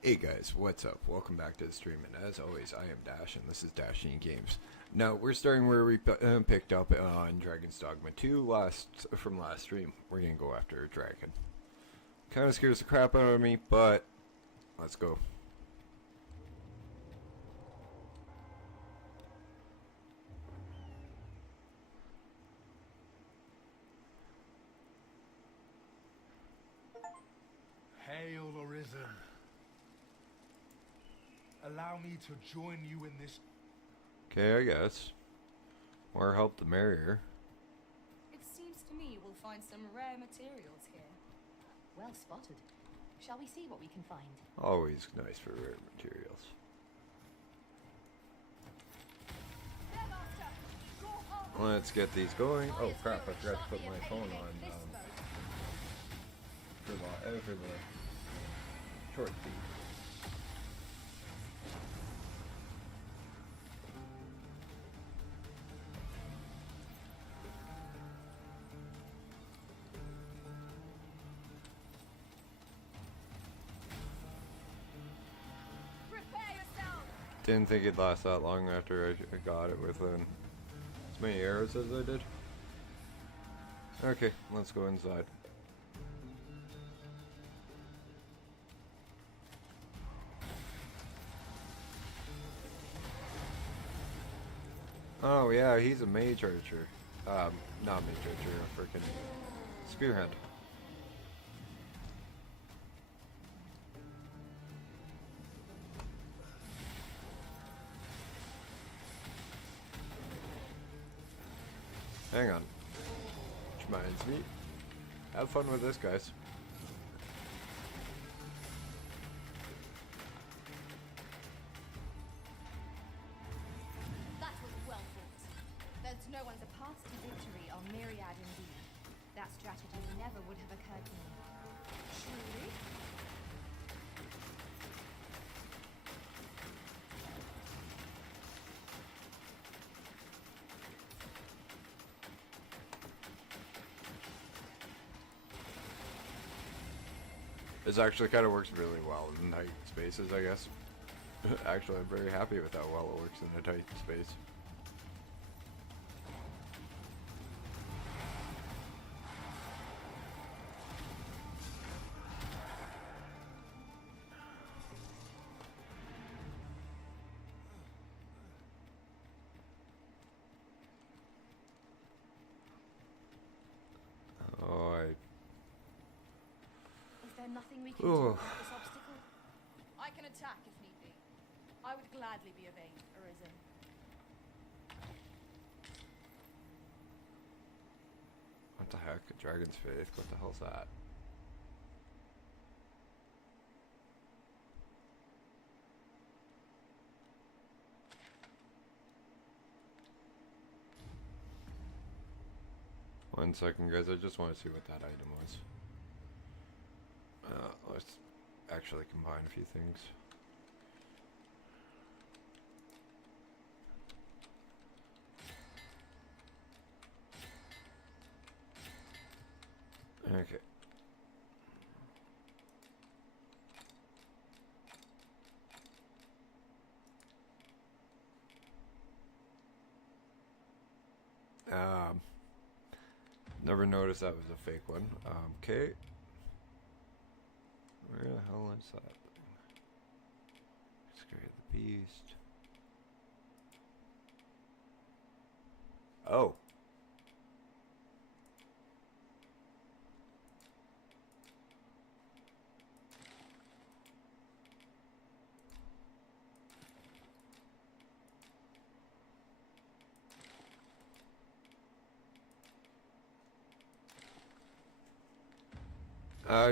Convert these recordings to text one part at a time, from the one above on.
Hey guys, what's up? Welcome back to the stream, and as always, I am Dash, and this is Dashing Games. Now, we're starting where we picked up on Dragons Dogma 2 from last stream. We're gonna go after a dragon. Kinda scares the crap out of me, but let's go. Hail, Arisen. Allow me to join you in this. Okay, I guess. More help the merrier. It seems to me we'll find some rare materials here. Well spotted. Shall we see what we can find? Always nice for rare materials. Let's get these going. Oh crap, I forgot to put my phone on for the short feed. Didn't think it'd last that long after I got it within as many arrows as I did. Okay, let's go inside. Oh yeah, he's a mage archer. Not mage archer, a freaking spearhead. Hang on. Which reminds me. Have fun with this, guys. That was well fought. There's no one's a path to victory on Myriad indeed. That strategy never would have occurred to me. Truly? This actually kind of works really well in tight spaces, I guess. Actually, I'm very happy with how well it works in a tight space. Oh, Is there nothing we can do about this obstacle? I can attack if need be. I would gladly be of aid, Arisen. What the heck? A dragon's faith? What the hell's that? One second, guys. I just want to see what that item was. Let's actually combine a few things. Okay. Never noticed that was a fake one. Okay. Where the hell is that thing? Scare the beast. Oh.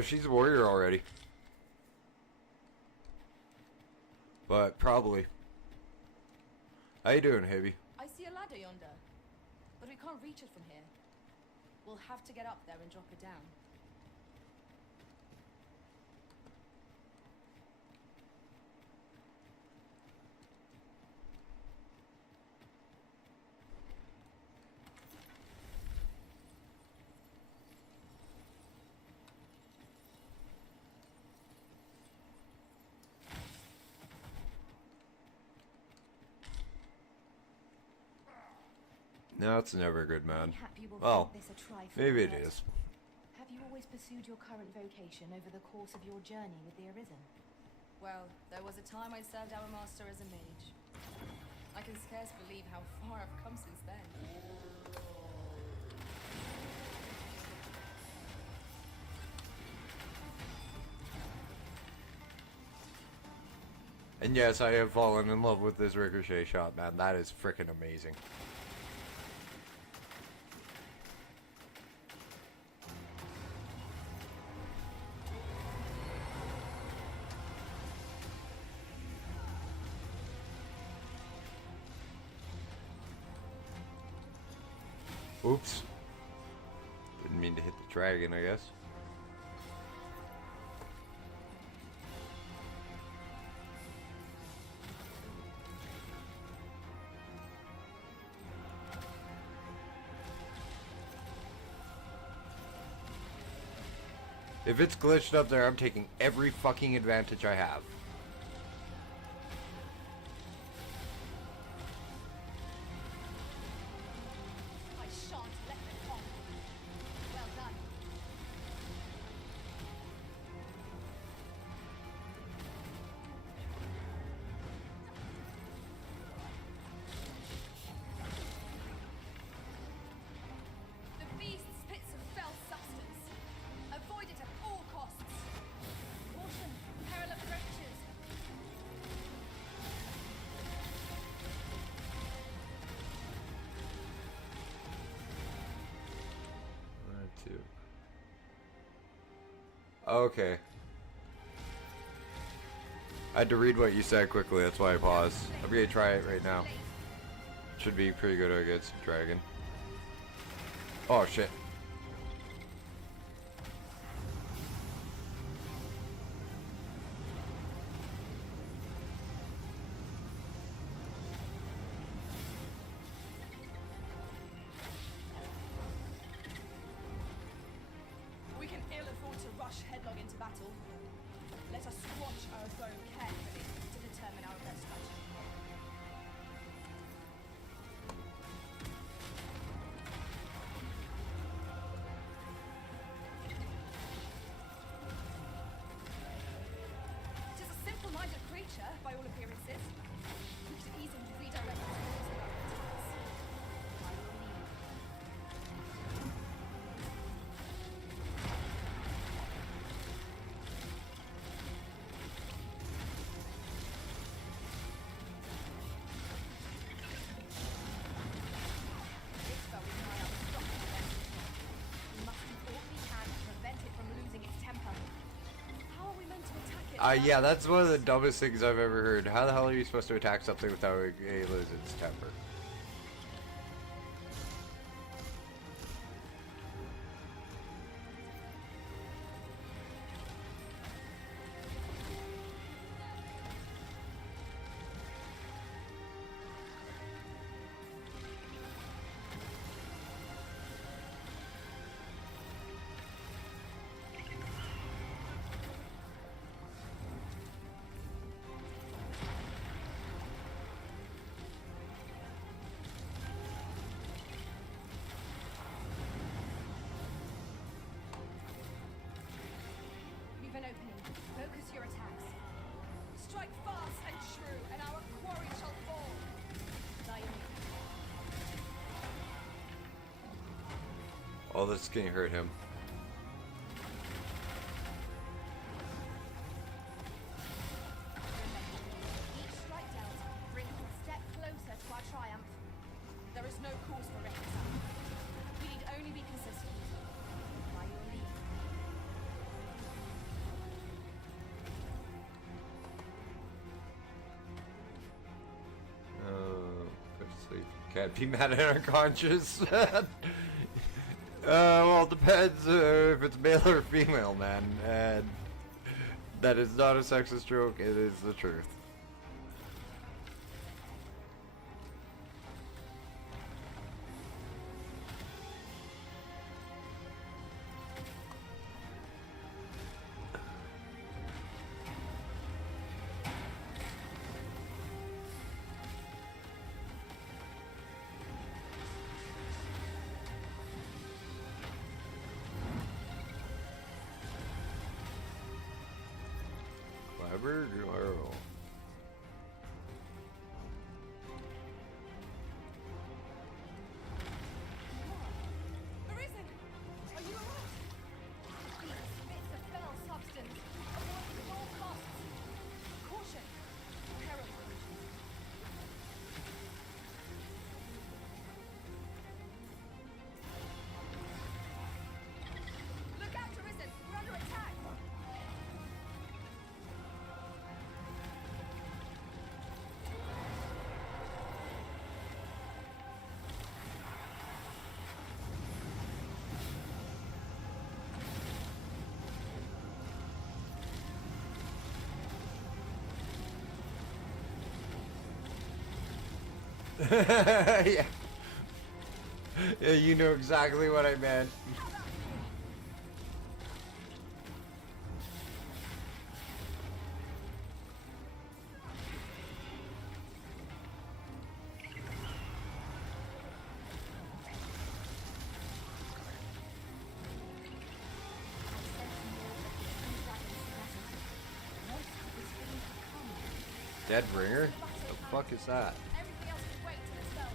She's a warrior already. But probably. How you doing, Heavy? I see a ladder yonder, but we can't reach it from here. We'll have to get up there and drop it down. No, it's never good, man. Mayhap you will Well, think this a trifle, maybe it but is. Have you always pursued your current vocation over the course of your journey with the Arisen? Well, there was a time I served our master as a mage. I can scarce believe how far I've come since then. And yes, I have fallen in love with this ricochet shot, man. That is freaking amazing. Oops. Didn't mean to hit the dragon, I guess. If it's glitched up there, I'm taking every fucking advantage I have. I shan't let them on. Well done. The beast spits a fell substance. Avoid it at all costs. Caution, peril approaches. Two. Okay. I had to read what you said quickly, that's why I paused. I'm gonna try it right now. Should be pretty good against dragon. Oh shit. We can ill afford to rush headlong into battle. Let us watch our foe carefully to determine our best strategy. It is a simple-minded creature, by all appearances. We could easily redirect its course with our attacks. I will lead. This foe is nigh unstoppable then. We must do all we can to prevent it from losing its temper. How are we meant to attack it? Yeah, that's one of the dumbest things I've ever heard. How the hell are you supposed to attack something without it losing its temper? We've an opening. Focus your attacks. Strike fast and true, and our quarry shall fall. Thy aim. Oh, this is gonna hurt him. Each strike dealt brings us a step closer to our triumph. There is no cause for reckless. We need only be consistent. By your leave. Go to sleep. Can't be mad at unconscious. Well, it depends if it's male or female, man. And that is not a sexist joke, it is the truth. Ever girl. Arisen! Are you alright? The beast spits a fell substance. Avoid it at all costs. Caution! Peril. Look out, Arisen! We're under attack! Yeah. Yeah, you know exactly what I meant. Dead ringer? The fuck is that? Everything else can wait till it's felled.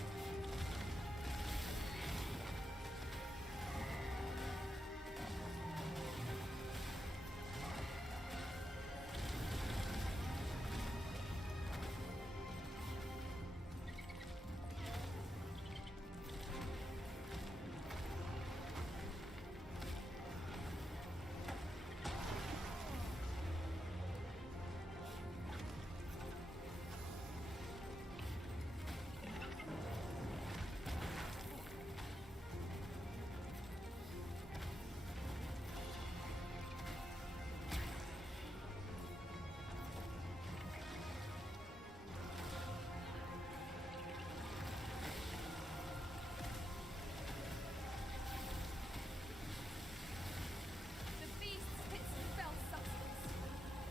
The beast spits fell substance.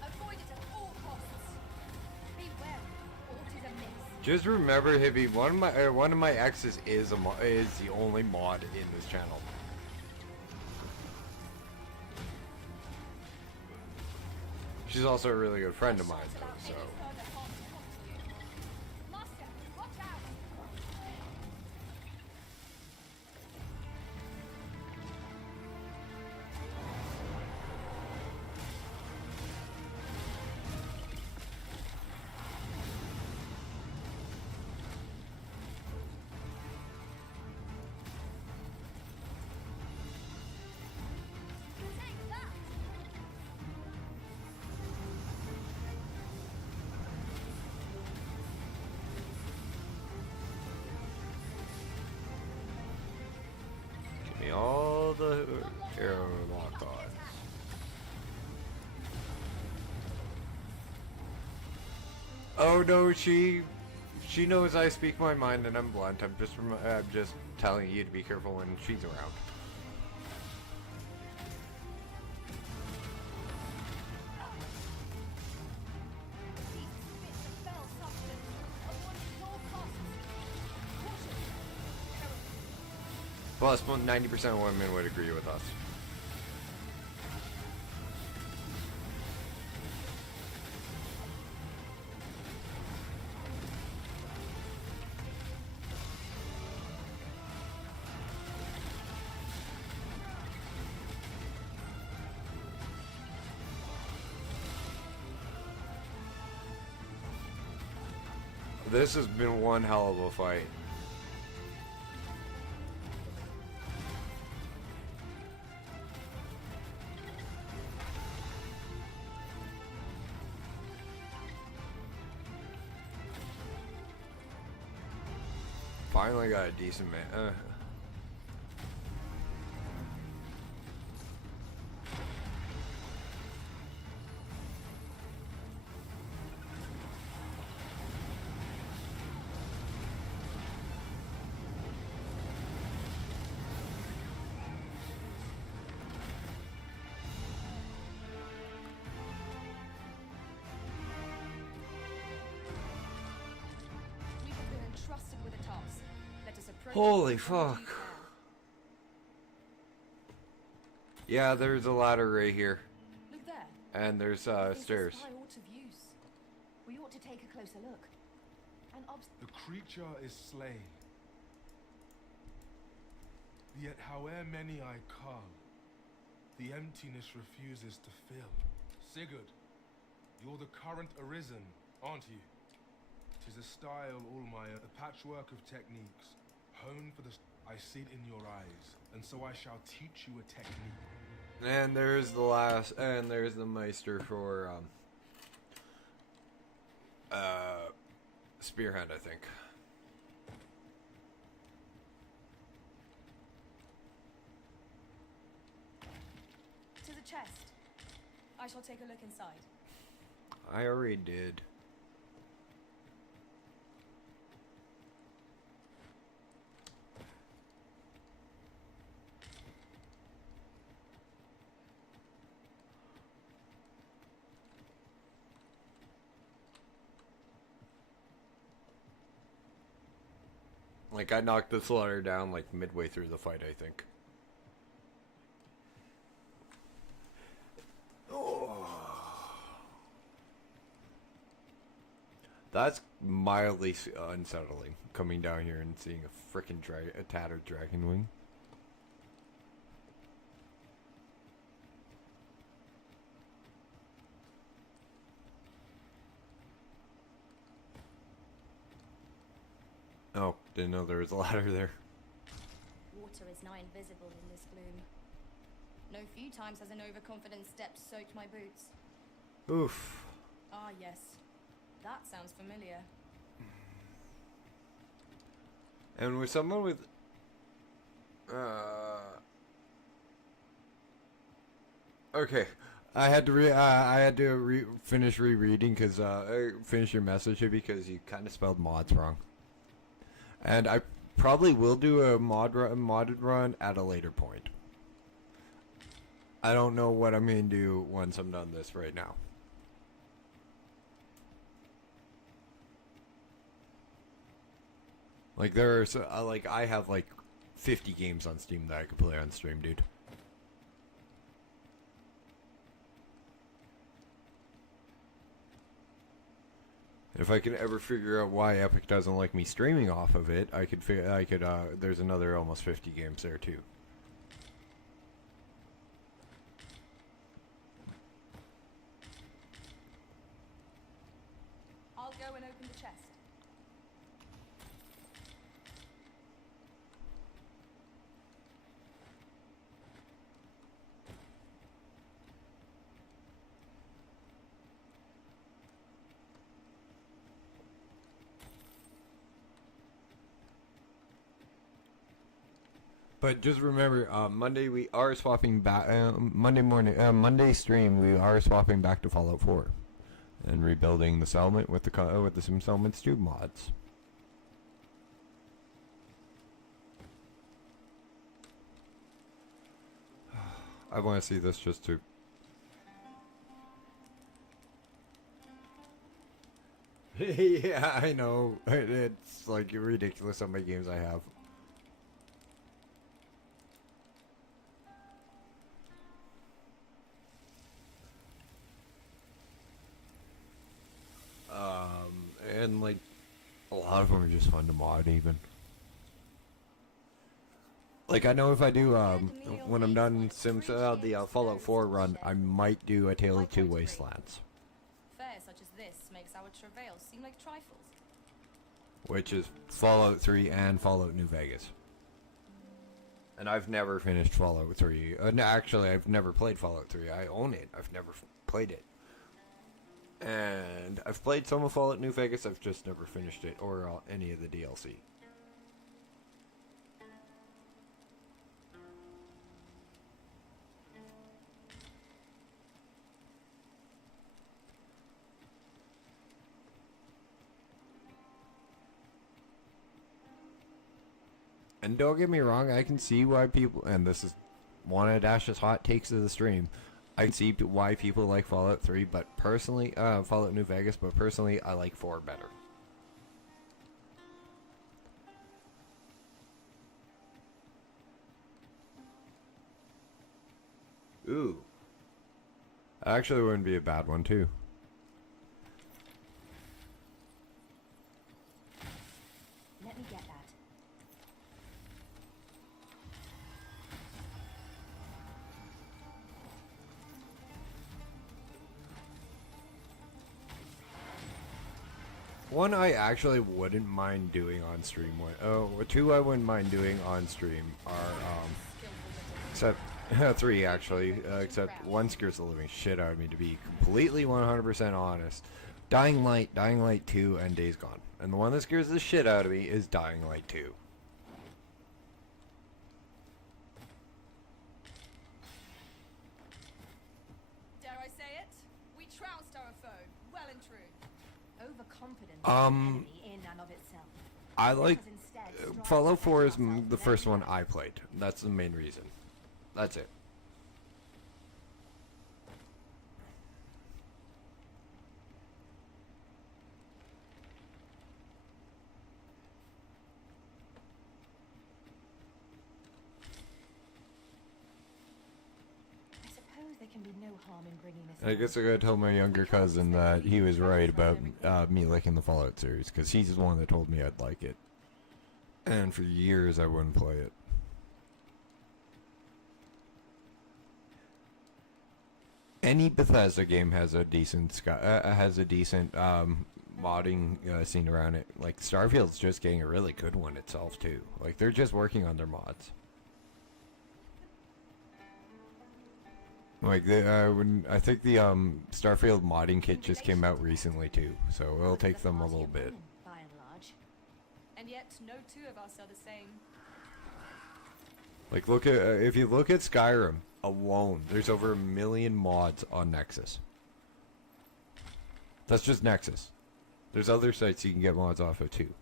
Avoid it at all costs. Be wary, aught is amiss. Just remember, Hippie, one of my exes is is the only mod in this channel. She's also a really good friend of mine, though. So. Master, watch out! Take that! Give me all the arrow lock on. Oh no, she knows I speak my mind and I'm blunt. I'm just telling you to be careful when she's around. Plus, 90% of women would agree with us. This has been one hell of a fight. Finally got a decent man. We have been entrusted with a task. Let us approach Holy it with fuck. due care. Yeah, there's a ladder right here. Look there. And there's It's the stairs. spy ought to view thought to take a closer look. An The creature is slain. Yet howe'er many I cull, the emptiness refuses to fill. Sigurd, you're the current arisen, aren't you? 'Tis a style all my a patchwork of techniques, honed for the I see it in your eyes, and so I shall teach you a technique. And there's the last, and there's the Meister for Spearhead, I think. To the chest. I shall take a look inside. I already did. Like, I knocked this ladder down, like, midway through the fight, I think. Oh. That's mildly unsettling, coming down here and seeing a frickin' a tattered dragon wing. Oh, didn't know there was a ladder there. Water is nigh invisible in this gloom. No few times has an overconfident step soaked my boots. Oof. Ah, yes. That sounds familiar. And with someone with... Okay. I had to finish rereading because finish your message here because you kind of spelled mods wrong. And I probably will do a modded run at a later point. I don't know what I'm going to do once I'm done this right now. Like there are like I have like 50 games on Steam that I could play on stream, dude. If I could ever figure out why Epic doesn't like me streaming off of it, I could there's another almost 50 games there too. I'll go and open the chest. But just remember, Monday we are swapping back. Monday stream we are swapping back to Fallout 4, and rebuilding the settlement with the Sim Settlements 2 mods. I want to see this just to. Yeah, I know. It's like ridiculous how many games I have. And like a lot of them are just fun to mod even. Like I know if I do when I'm done the Fallout 4 run, I might do a Tale of Two Wastelands, Fare such as this makes our travails seem like trifles. which is Fallout 3 and Fallout New Vegas. And I've never finished Fallout 3. No, actually, I've never played Fallout 3. I own it. I've never played it. And I've played some of Fallout New Vegas, I've just never finished it, or any of the DLC. And don't get me wrong, I can see why people, and this is one of Dash's hot takes of the stream, I can see why people like Fallout 3, but personally, Fallout New Vegas, but personally, I like 4 better. Ooh. Actually, wouldn't be a bad one, too. One I actually wouldn't mind doing on stream. Two I wouldn't mind doing on stream are except three actually. Except one scares the living shit out of me, to be completely 100% honest. Dying Light, Dying Light 2, and Days Gone. And the one that scares the shit out of me is Dying Light 2. Dare I say it? We trounced our foe, well and true. Overconfidence is an enemy in and of itself. I like Let us instead strive Fallout to 4 is better ourselves the in first every one way. I played. That's the main reason. That's it. I suppose there can be no harm in bringing this. I guess I gotta tell my younger cousin that he was right about me liking the Fallout series, because he's the one that told me I'd like it. And for years I wouldn't play it. Any Bethesda game has a decent modding scene around it. Like Starfield's just getting a really good one itself too. Like they're just working on their mods. Like I think the Starfield modding kit just came out recently too, so it'll take them a little bit. By and large. And yet, no two of us are the same. Like look at if you look at Skyrim alone, there's over 1 million mods on Nexus. That's just Nexus. There's other sites you can get mods off of too.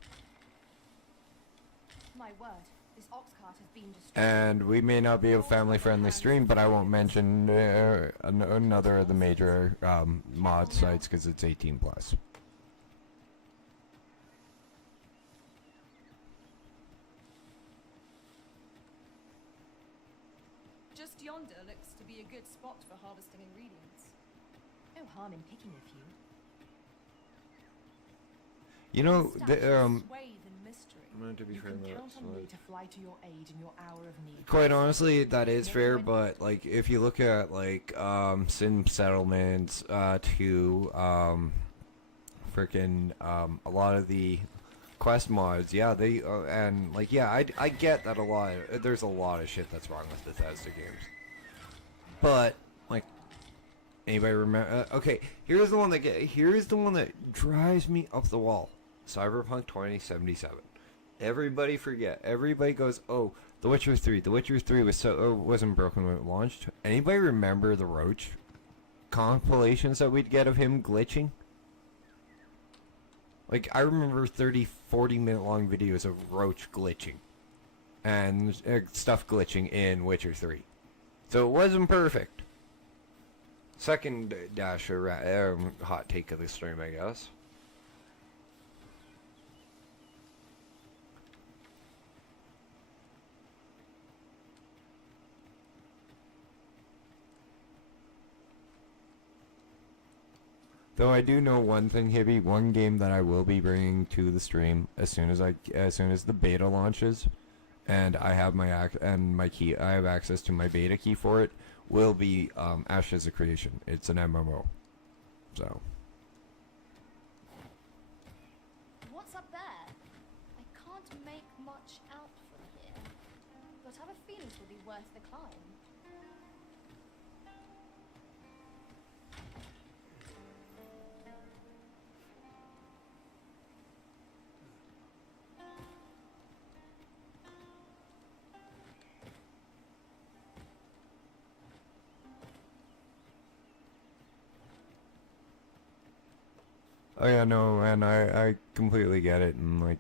My word, this ox cart has been destroyed. And we may not be a family-friendly stream, but I won't mention another of the major mod sites because it's 18 plus. Just yonder looks to be a good spot for harvesting ingredients. No harm in picking a few. You know, Statues swathe in mystery. to be You fair, can that's count on me not- to fly to your aid in your hour of need. quite honestly, that is fair, but like if you look at like Sim Settlements to freaking a lot of the quest mods, yeah, they and like yeah, I get that there's a lot of shit that's wrong with Bethesda games, but like anybody remember? Okay, here's the one that drives me up the wall. Cyberpunk 2077. Everybody forget. Everybody goes, "Oh, The Witcher 3. The Witcher 3 wasn't broken when it launched." Anybody remember the Roach compilations that we'd get of him glitching? Like I remember 30, 40-minute long videos of Roach glitching and stuff glitching in Witcher 3. So it wasn't perfect. Second hot take of the stream, I guess. Though I do know one thing, Hibby, one game that I will be bringing to the stream as soon as the beta launches, and I have my key, I have access to my beta key for it, will be Ashes of Creation. It's an MMO. So. What's up there? I can't make much out from here, but I have a feeling it will be worth the climb. Oh yeah, no, and I completely get it, and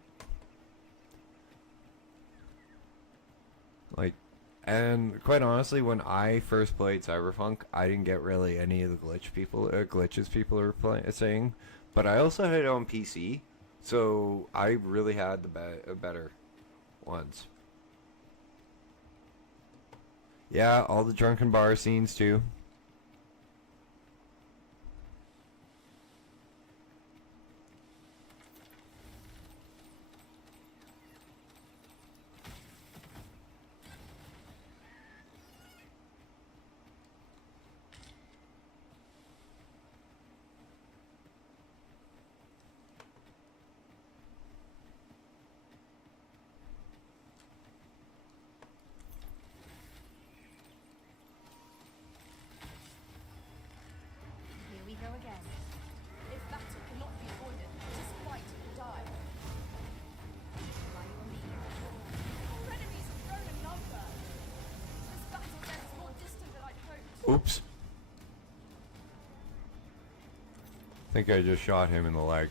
and quite honestly, when I first played Cyberpunk, I didn't get really any of the glitches people are saying, but I also had it on PC, so I really had the better ones. Yeah, all the drunken bar scenes too. Oops. I think I just shot him in the leg.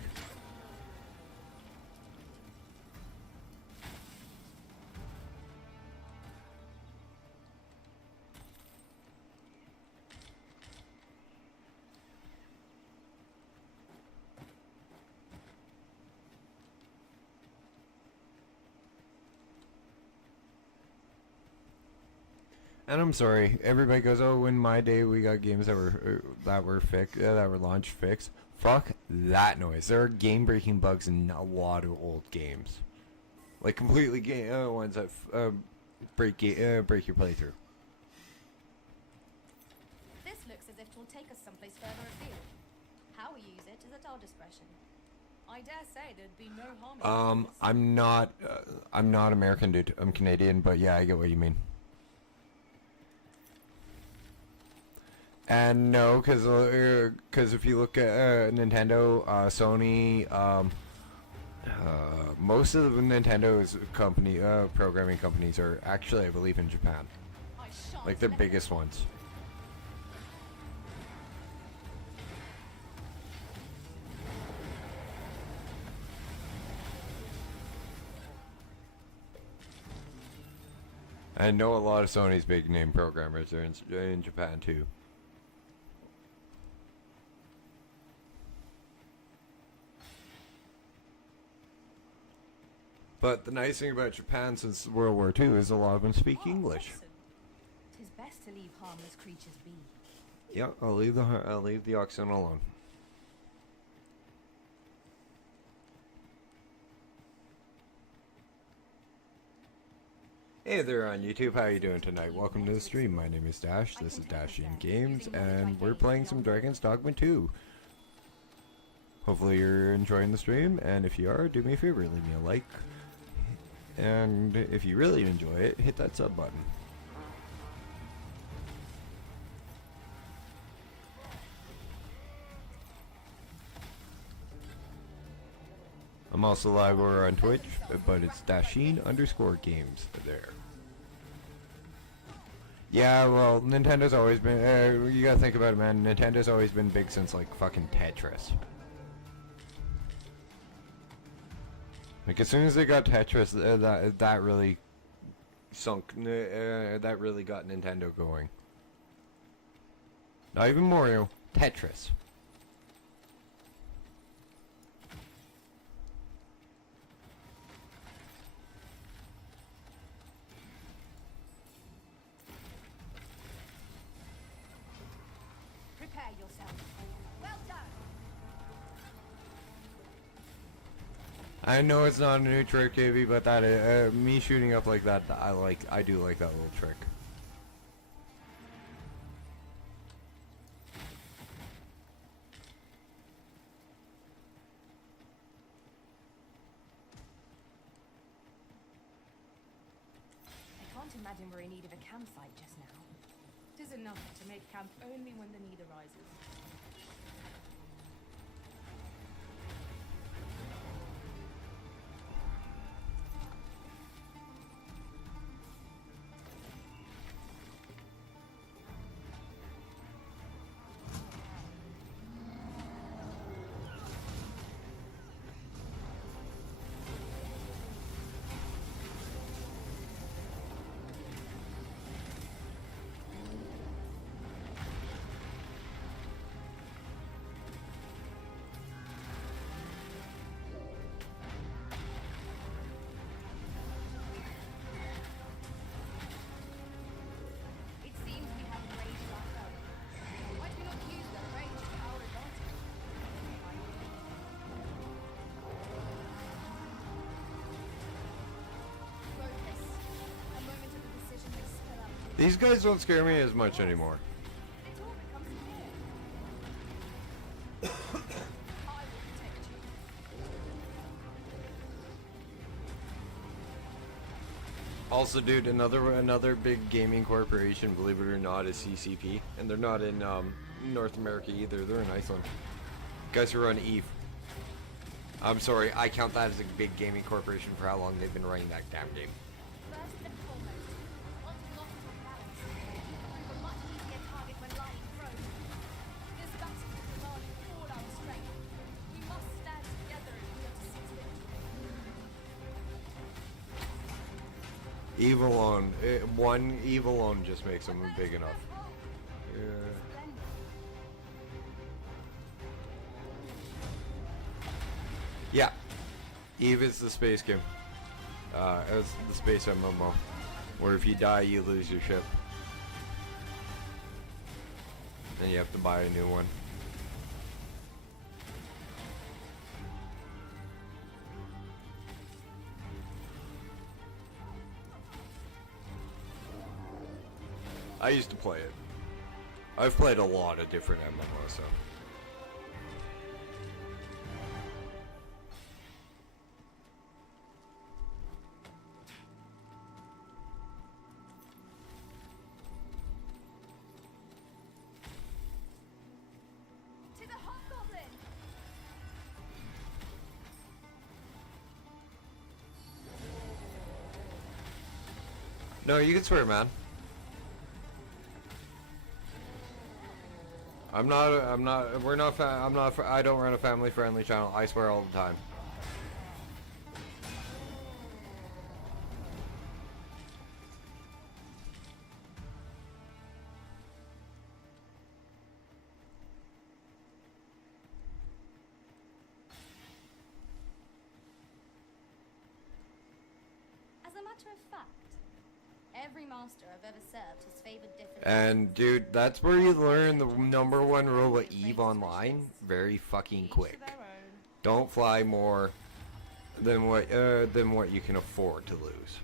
And I'm sorry, everybody goes, "Oh, in my day we got games that were fixed, that were launch fixed." Fuck that noise. There are game-breaking bugs in a lot of old games, like completely ones that break your playthrough. This looks as if it will take us someplace further afield. How we use it is at our discretion. I dare say there'd be no harm in this. I'm not American, dude. I'm Canadian, but yeah, I get what you mean. And no, because if you look at Nintendo, Sony, most of the Nintendo's programming companies are actually, I believe, in Japan. I shan't Like their let biggest ones. I know a lot of Sony's big name programmers are in Japan too. But the nice thing about Japan since World War II is a lot of them speak English. Tis best to leave harmless creatures be. Yeah, I'll leave the oxen alone. Hey there on YouTube, how you doing tonight? Welcome to the stream. My name is Dash. This is Dashing Games, and we're playing some Dragons Dogma 2. Hopefully you're enjoying the stream, and if you are, do me a favor, leave me a like. And if you really enjoy it, hit that sub button. I'm also live over on Twitch, but it's Dashin_games there. Yeah, well, Nintendo's always been, you gotta think about it, man. Nintendo's always been big since, like, fucking Tetris. Like, as soon as they got Tetris, that really sunk, that really got Nintendo going. Not even Mario, Tetris. Prepare yourself. Well done. I know it's not a new trick, KB, but that me shooting up like that, I do like that little trick. I can't imagine we're in need of a campsite just now. 'Tis enough to make camp only when the need arises. It seems we have rage of our own. Why do we not use that rage to our advantage? Focus. A moment of indecision may spill out into These guys don't scare me as much anymore. it all becomes clear. I will protect you. Also, dude, another big gaming corporation, believe it or not, is CCP, and they're not in North America either. They're in Iceland. Guys who run Eve. I'm sorry, I count that as a big gaming corporation for how long they've been running that damn game. First and foremost, once we lost our balance, we were much easier target when One Eve alone just makes them big enough. Yeah. Yeah. Eve is the space game. It's the space MMO. Where if you die, you lose your ship. Then you have to buy a new one. I used to play it. I've played a lot of different MMOs, so. To the hobgoblin! No, you can swear, man. I don't run a family-friendly channel. I swear all the time. As a matter of fact, every master I've ever served has favored different. And dude, that's where you learn the number one rule of EVE Online very fucking quick. Don't fly more than what you can afford to lose.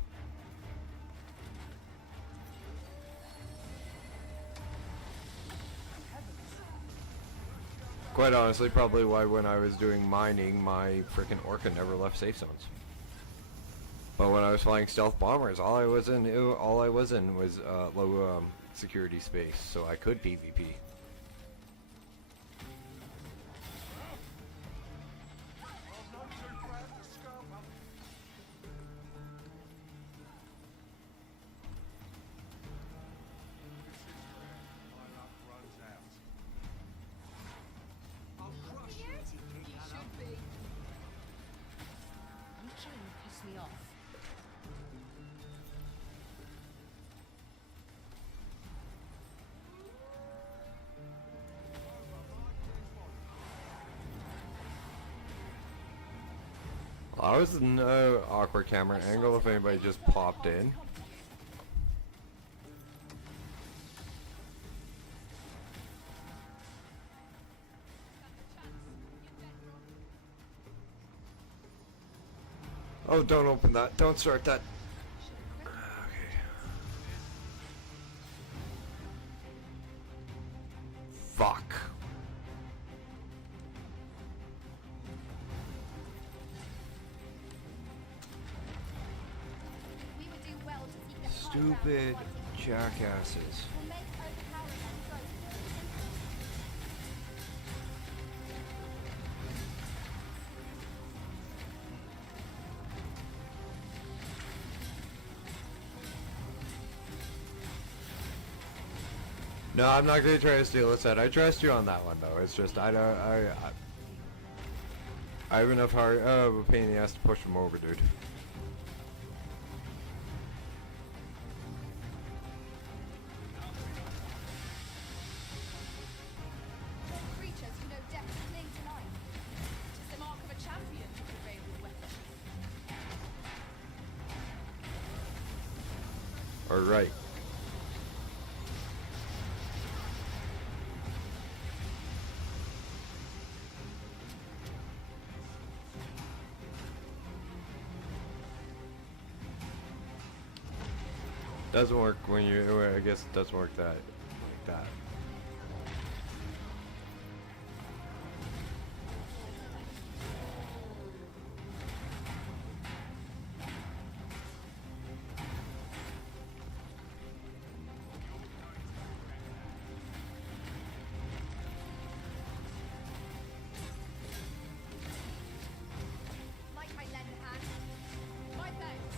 Quite honestly, probably why when I was doing mining, my freaking Orca never left safe zones. But when I was flying stealth bombers, all I was in was low security space, so I could PvP. Me off. I was in an awkward camera angle if anybody just popped in. Oh, don't open that. Don't start that. Okay. Fuck. We would do well to seek the high Stupid ground once jackasses. we'll make overpowering and growth No, I'm not gonna try to steal a set. I trust you on that one though. It's just I have enough hard of a pain in the ass to push them over, dude. creatures who know depth cling to line. Tis the mark of a champion to prevail with weapons. Alright. Doesn't work when you, I guess it doesn't work that, like that. Might I lend a hand? My thanks.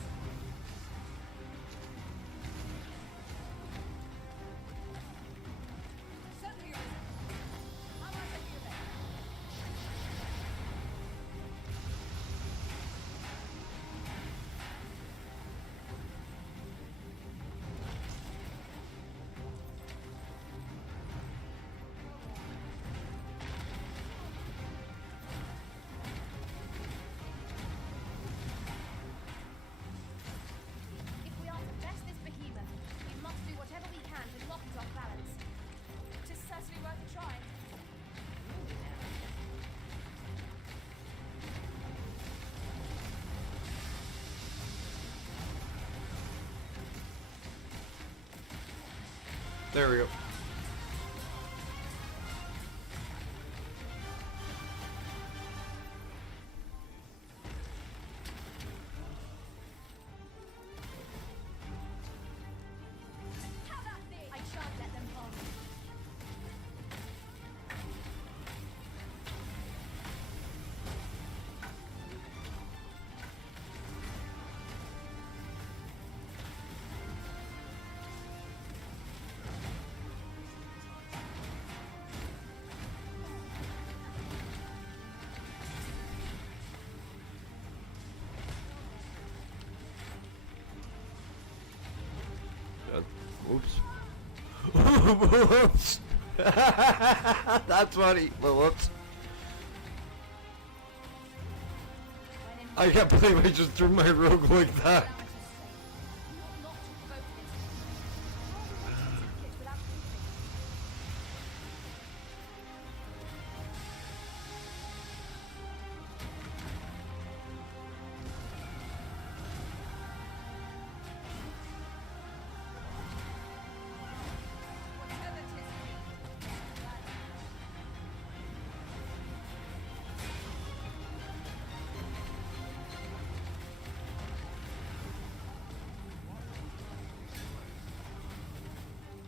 There we go. I shan't let them harm me. Oops. Whoops. That's funny. But whoops. I can't believe I just threw my rogue like that.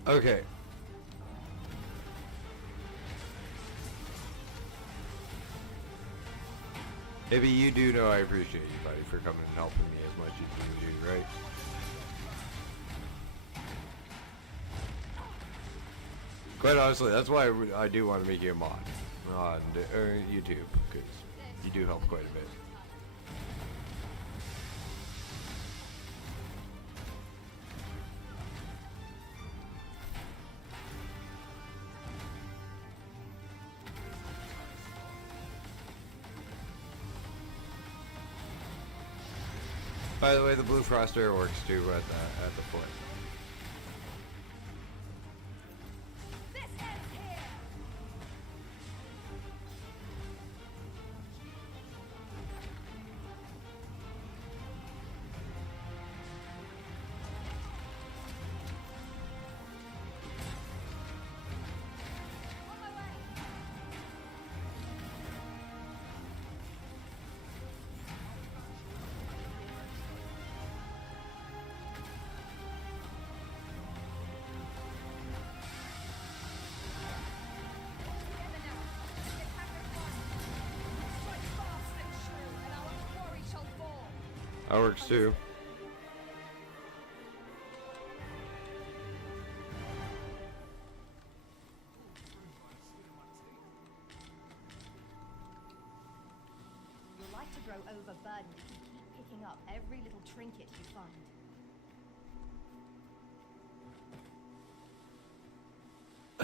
Okay. Maybe you do know I appreciate you, buddy, for coming and helping me as much as you do, right? Quite honestly, that's why I do want to make you a mod on YouTube, because you do help quite a bit. By the way, the blue frost arrow works too at the foot. This ends here. On my way. Together now. The attack at once. Strike fast and true, and our quarry shall fall. That works too. You'll like to grow overburdened if you keep picking up every little trinket you find.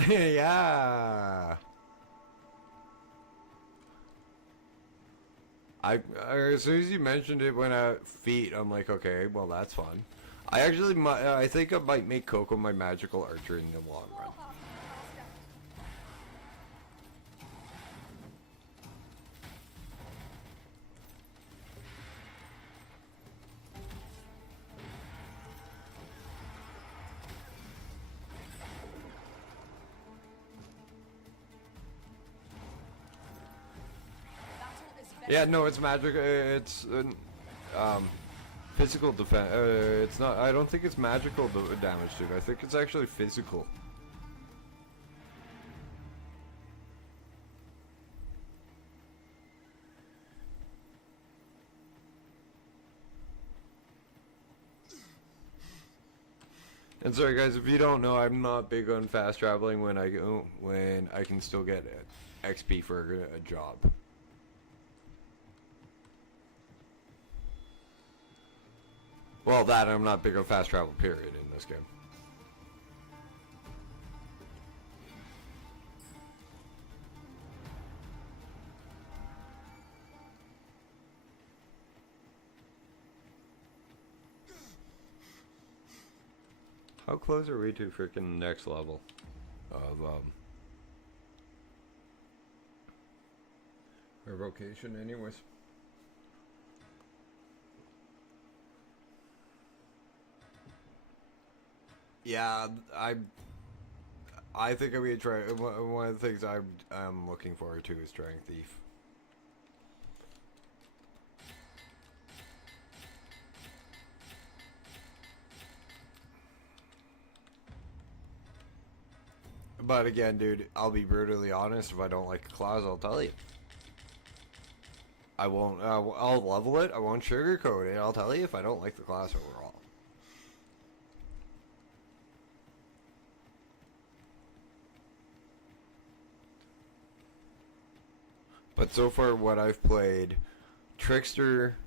Yeah. As soon as you mentioned it went out feet, I'm like, okay, well that's fun. I actually I think I might make Coco my magical archer in the long run. Yeah, no, it's magic. It's physical defense. It's not. I don't think it's magical damage, dude. I think it's actually physical. And sorry, guys, if you don't know, I'm not big on fast traveling when I can still get XP for a job. Well, that I'm not big on fast travel, period, in this game. How close are we to freaking next level of our vocation, anyways? Yeah, I think I'm gonna try. One of the things I'm looking forward to is trying Thief. But again, dude, I'll be brutally honest. If I don't like a class, I'll tell you. I won't. I'll level it. I won't sugarcoat it. I'll tell you if I don't like the class overall. But so far, what I've played: Trickster,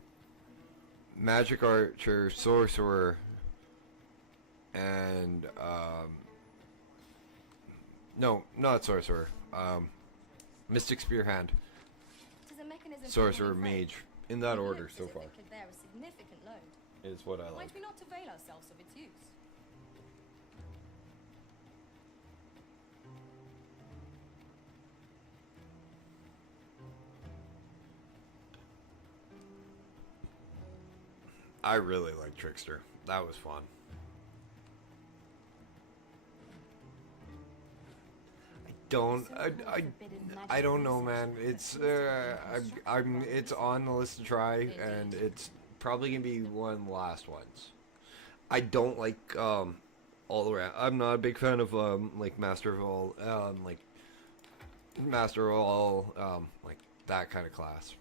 Magic Archer, Sorcerer, and no, not Sorcerer. Mystic Spear Hand, Tis a mechanism for Sorcerer, moving freight. Mage, in that It order looks so as if far. it could bear a significant load. Is what I like. Might we not avail ourselves of its use? I really like Trickster. That was fun. I don't know, man. It's it's on the list to try, and it's probably gonna be one of the last ones. I don't like all around. I'm not a big fan of like Master of All, like Master of All, like that kind of class.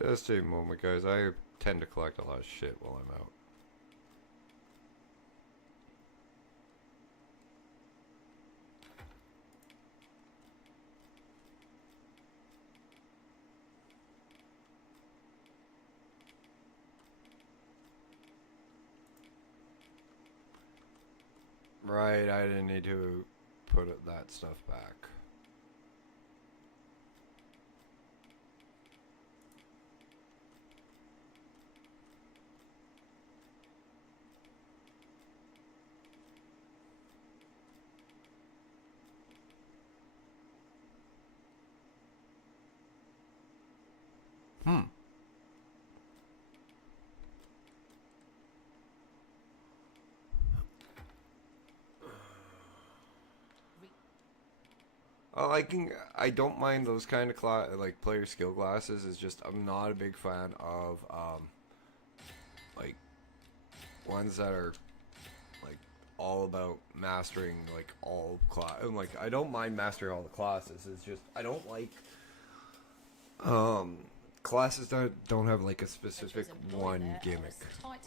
Just a moment, guys. I tend to collect a lot of shit while I'm out. Right, I didn't need to put that stuff back. I don't mind those kind of like player skill classes. It's just I'm not a big fan of like ones that are like all about mastering like all class. Like I don't mind mastering all the classes. It's just I don't like classes that don't have like a specific one gimmick.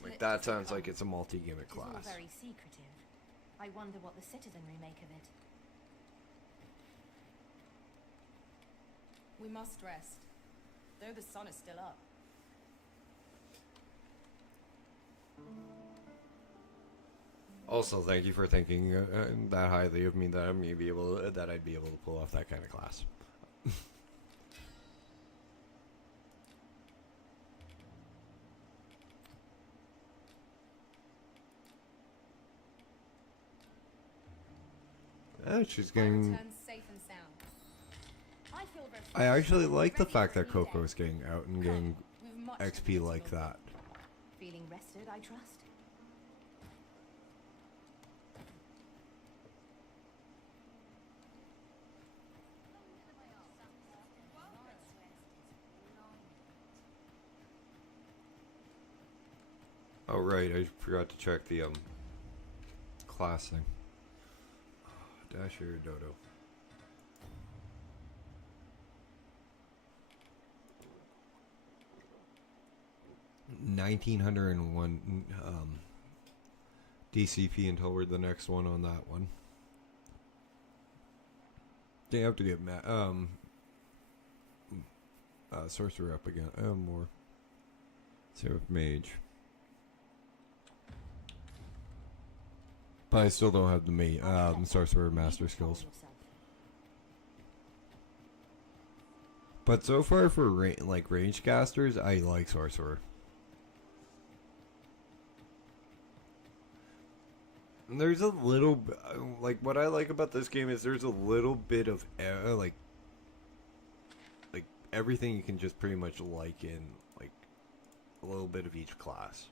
Like that sounds like it's a multi-gimmick It is all class. very secretive. I wonder what the citizenry make of it. We must rest, though the sun is still up. Also, thank you for thinking that highly of me that I'm gonna be able that I'd be able to pull off that kind of class. She's getting. Return safe and sound. I feel refreshed. I actually like the Ready fact for a that new Coco day. is getting out and getting We've much XP to like consider. that. Feeling rested, I trust. Oh right, I forgot to check the class thing. Dasher Dodo. $1,901 DCP until we're the next one on that one. They have to get sorcerer up again. More. Same with mage. But I still don't have the sorcerer master skills. But so far for like range casters, I like Sorcerer. And there's a little, like what I like about this game is there's a little bit of like everything you can just pretty much like in like a little bit of each class.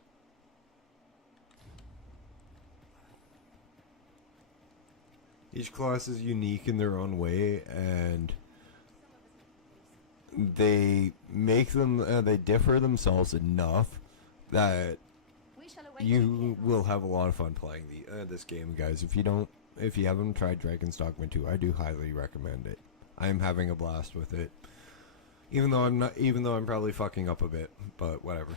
Each class is unique in their own way, and they make them, they differ themselves enough that We shall await you will have a lot of fun playing this game, guys. If you haven't tried Dragons Dogma 2, I do highly recommend it. I'm having a blast with it. Even though I'm probably fucking up a bit, but whatever.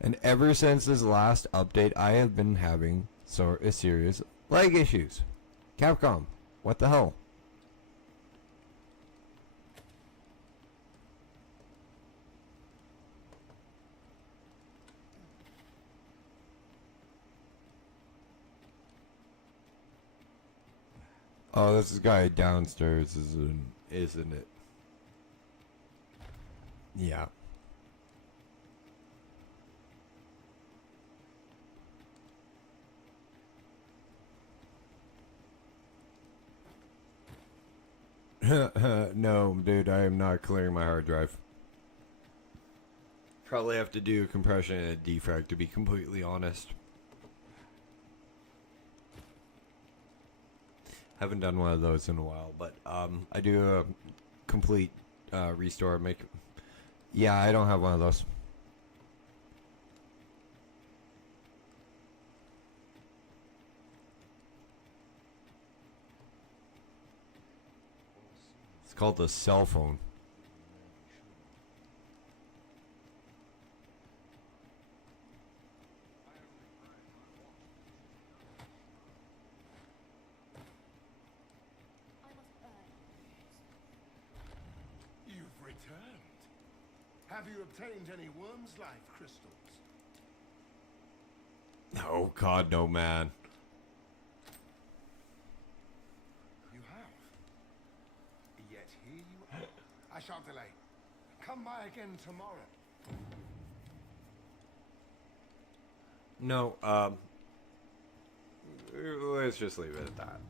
And ever since this last update, I have been having serious lag issues. Capcom, what the hell? Oh, this guy downstairs, isn't it? Yeah. No, dude, I am not clearing my hard drive. Probably have to do a compression and a defrag, to be completely honest. Haven't done one of those in a while, but I do a complete restore. Yeah, I don't have one of those. It's called the cell phone. You've returned. Have you obtained any worm's life crystals? Oh God, no, man. You have. Yet here you are. I shan't delay. Come by again tomorrow. No, let's just leave it at that.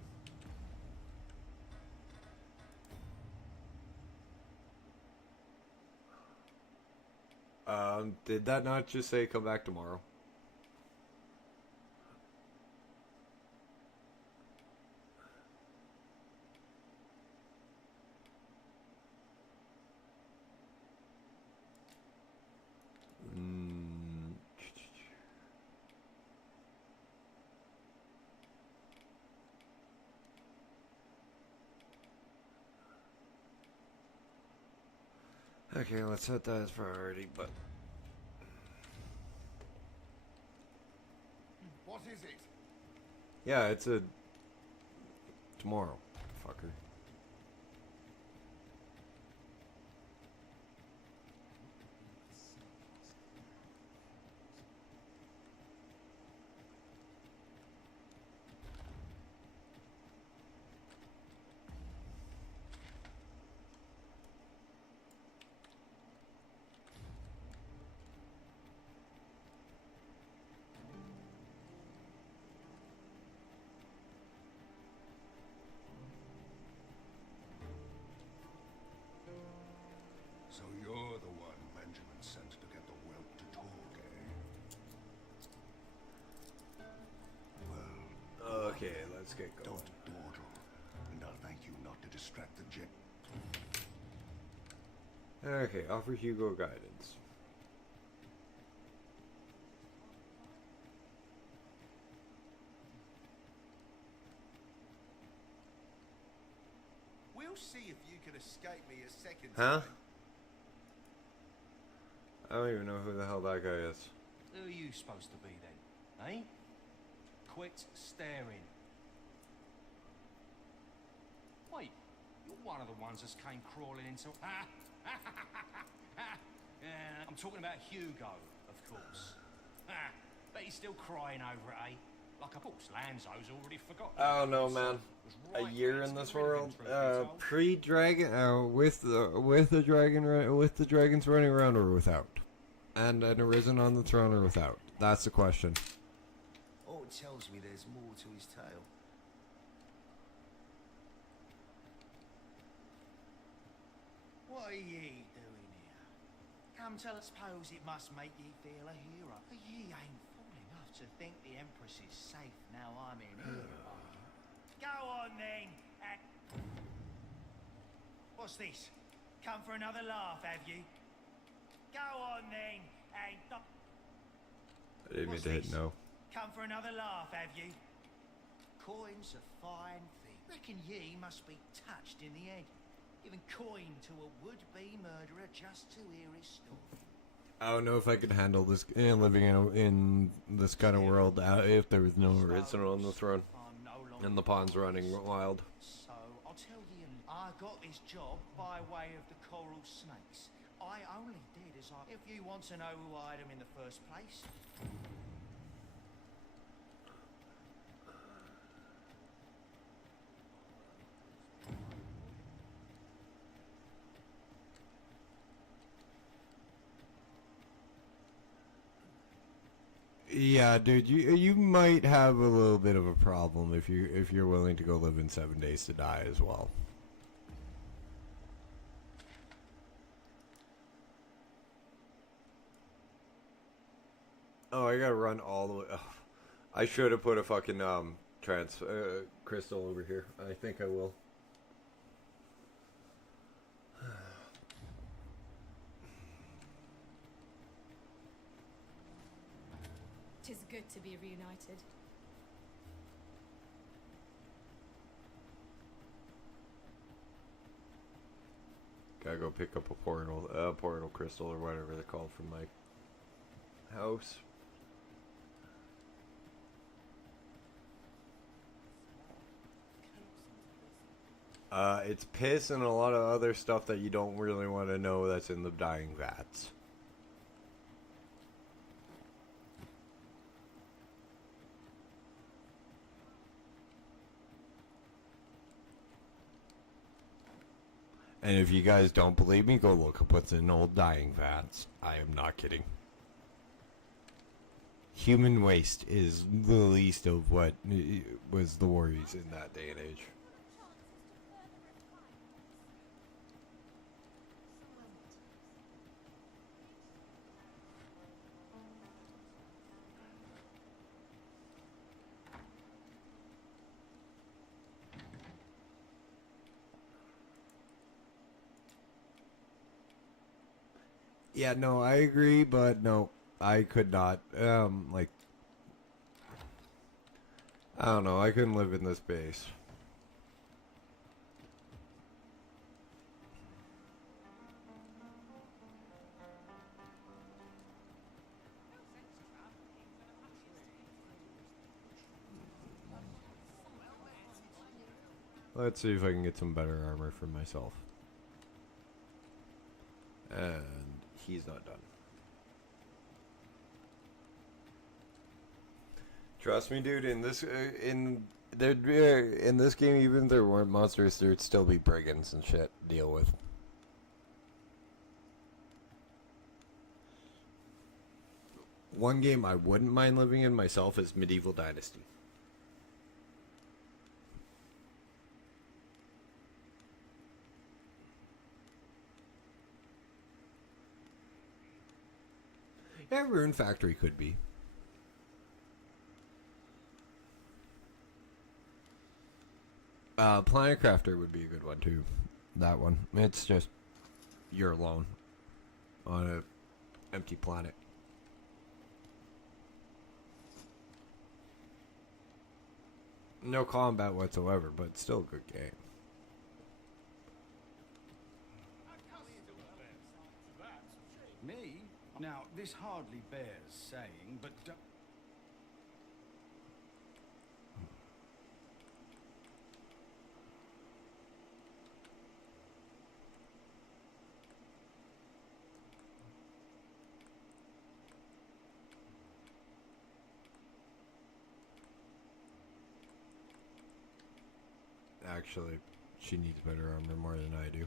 Did that not just say come back tomorrow? Okay, let's set that as priority, but... What is it? Yeah, it's a... tomorrow, fucker. So you're the one Benjamin sent to get the whelp to talk, eh? Well, Okay, let's get going. don't dawdle, and I'll thank you not to distract the jet. Okay, offer Hugo guidance. We'll see if you can escape me a second Huh? time. I don't even know who the hell that guy is. Who are you supposed to be then, eh? Quit staring. Wait, you're one of the ones that came crawling into... I'm talking about Hugo, of course. Bet he's still crying over it, eh? Like a book's Lanzo's already forgotten. I don't know, man. Was A right year there in to this get rid of him, world, truth be told. pre-dragon, with the dragons running around or without, and an arisen on the throne or without. That's the question. Oh, it tells me there's more to his tale. What are ye doing here? Come tell us, suppose it must make ye feel a hero. But ye ain't fool enough to think the Empress is safe now I'm in here. Go on then, and... What's this? Come for another laugh, have you? Go on then, and... I didn't mean What's to hit this? no. Come for another laugh, have you? Coin's a fine thing. Reckon ye must be touched in the head. Giving coin to a would-be murderer just to hear his story. I don't know if I could handle this living in this kind of world if there was no arisen on the throne I'm no longer and the pawns running wild. So I'll tell you, I got this job by way of the coral snakes. I only did as I... If you want to know who hired them in the first place... Yeah, dude, you might have a little bit of a problem if you're willing to go live in 7 Days to Die as well. Oh, I gotta run all the way. Ugh. I should have put a fucking crystal over here. I think I will. Tis good to be reunited. Gotta go pick up a portal crystal or whatever they're called from my house. It's piss and a lot of other stuff that you don't really want to know that's in the dying vats. And if you guys don't believe me, go look up what's in old dying vats. I am not kidding. Human waste is the least of what was the worries in that day and age. Yeah, no, I agree, but no, I could not. Like, I don't know, I couldn't live in this base. Let's see if I can get some better armor for myself. And he's not done. Trust me, dude. In this in this game, even if there weren't monsters, there'd still be brigands and shit to deal with. One game I wouldn't mind living in myself is Medieval Dynasty. Yeah, Rune Factory could be. Planet Crafter would be a good one too. That one. It's just you're alone on an empty planet. No combat whatsoever, but still a good game. Me? Now, this hardly bears saying, but... actually, she needs better armor more than I do.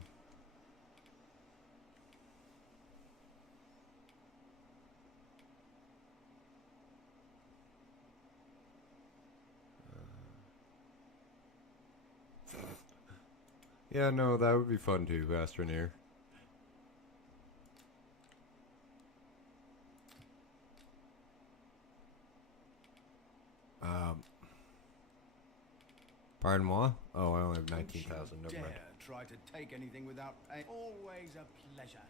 Yeah, no, that would be fun too, Astroneer. Pardon moi? Oh, I only have 19,000. Never mind. Try to take anything without pay. Always a pleasure.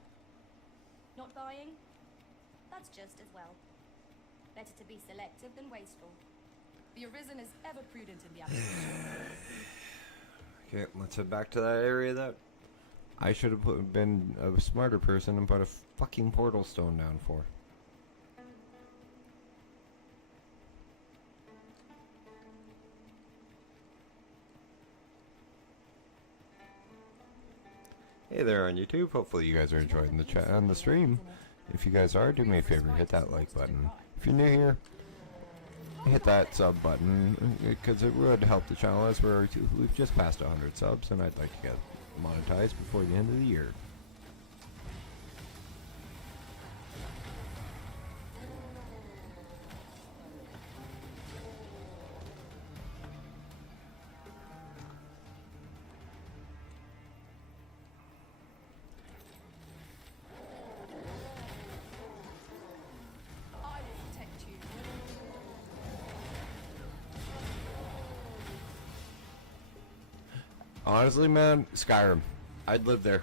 Not buying? That's just as well. Better to be selective than wasteful. The Arisen is ever prudent in the application. Okay, let's head back to that area that I should have been a smarter person and put a fucking portal stone down for. Hey there on YouTube, hopefully you guys are enjoying the chat on the stream. If you guys are, do me a favor, hit that like button. If you're new here, hit that sub button, because it would help the channel as we've just passed 100 subs, and I'd like to get monetized before the end of the year. I will protect you. Honestly, man, Skyrim. I'd live there.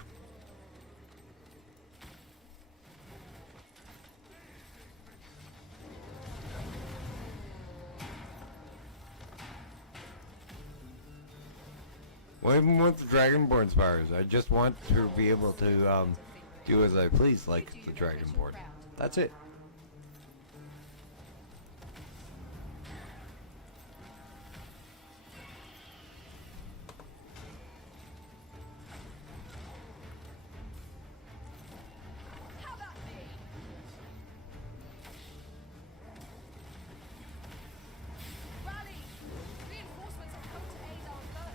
Well, even with the Dragonborn's powers, I just want to be able to do as I please, like the Dragonborn. That's it. How about me? Rally! Reinforcements have come to aid our foe.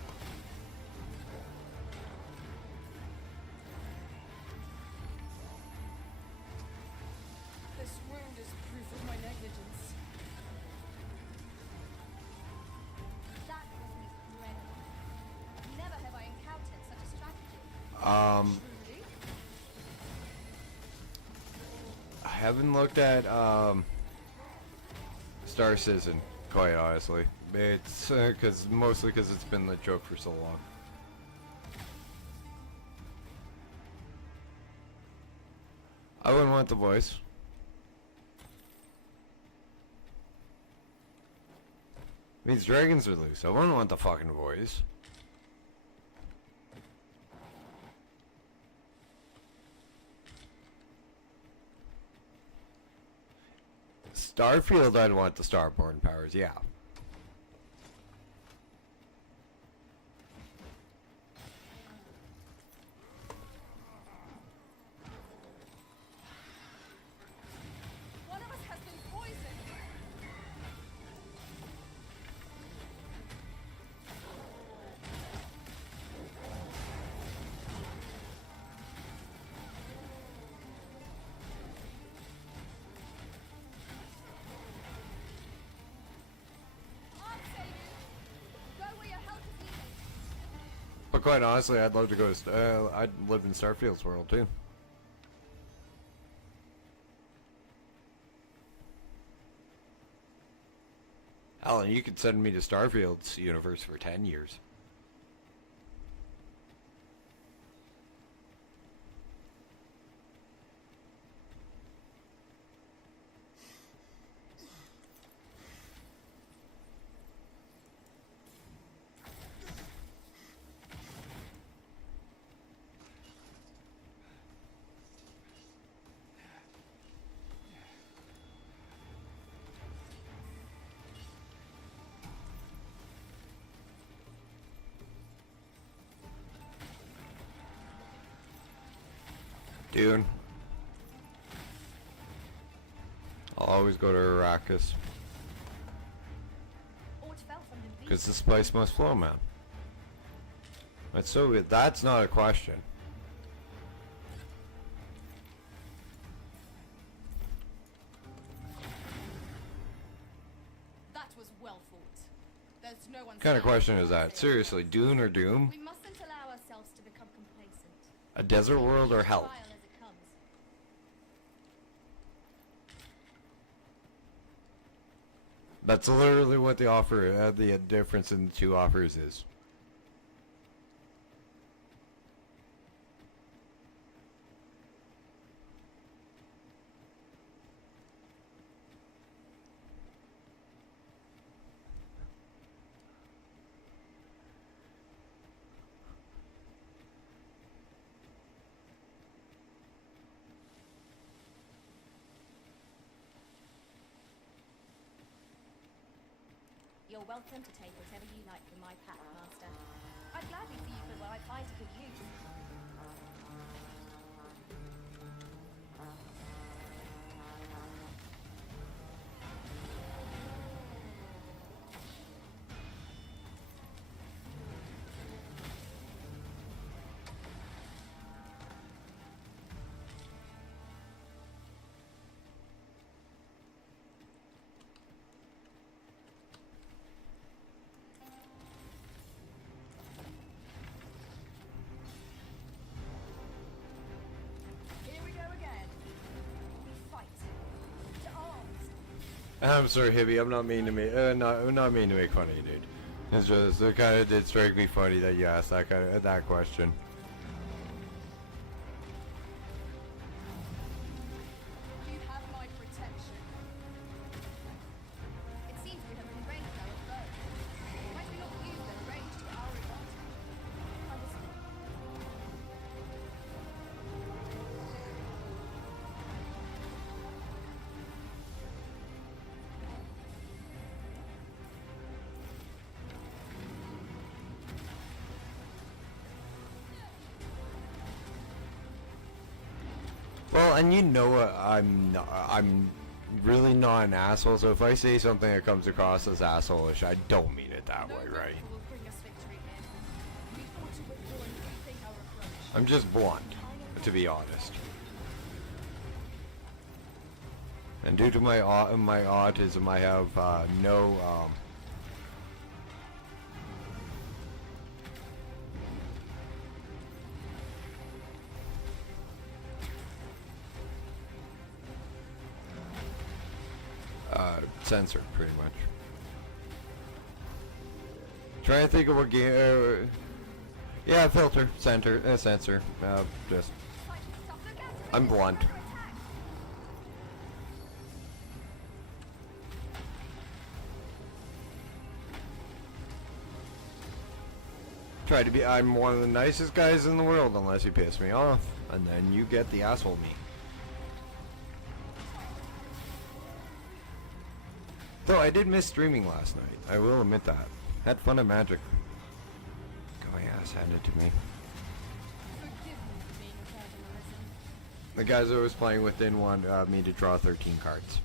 This wound is proof of my negligence. That was incredible. Never have I encountered such a strategy. Truly? I haven't looked at Star Citizen, quite honestly. It's mostly because it's been the joke for so long. I wouldn't want the voice. Means dragons are loose. I wouldn't want the fucking voice. Starfield, I'd want the Starborn powers, yeah. One of us has been poisoned. I'll save you. Go where your help is needed. But quite honestly, I'd love to go to, I'd live in Starfield's world too. Alan, you could send me to Starfield's universe for 10 years. Dude. I'll always go to Arrakis. Aught fell from the beast. Because the spice must flow, man. That's so weird. That's not a question. That was well fought. There's no one. What kind of question is that? Seriously, Dune or Doom? We mustn't allow ourselves to become complacent. A desert world or hell? Trial as it comes. That's literally what the offer, the difference in the two offers is. You're welcome to take whatever you like from my pack, Master. I'd gladly see you put what I find to good use. Here we go again. We fight. To arms. I'm sorry, Hibby. I'm not mean to me. Not mean to make fun of you, dude. It's just it kind of did strike me funny that you asked that question. You have my protection. It seems we have been ranked now at both. Might we not use that range to our advantage? Understood. Well, and you know what? I'm really not an asshole. So if I say something that comes across as asshole-ish, I don't mean it that way, right? Will bring us victory here. We ought to withdraw and rethink our approach. I'm just blunt, to be honest. And due to my autism, I have no sensor, pretty much. Trying to think of what game. Yeah, filter, sensor. Just. I'm blunt. Try to be. I'm one of the nicest guys in the world, unless you piss me off, and then you get the asshole me. Though I did miss streaming last night. I will admit that. Had fun at Magic. Got my ass handed to me. Forgive me for being a cardinalism. The guys I was playing with didn't want me to draw 13 cards.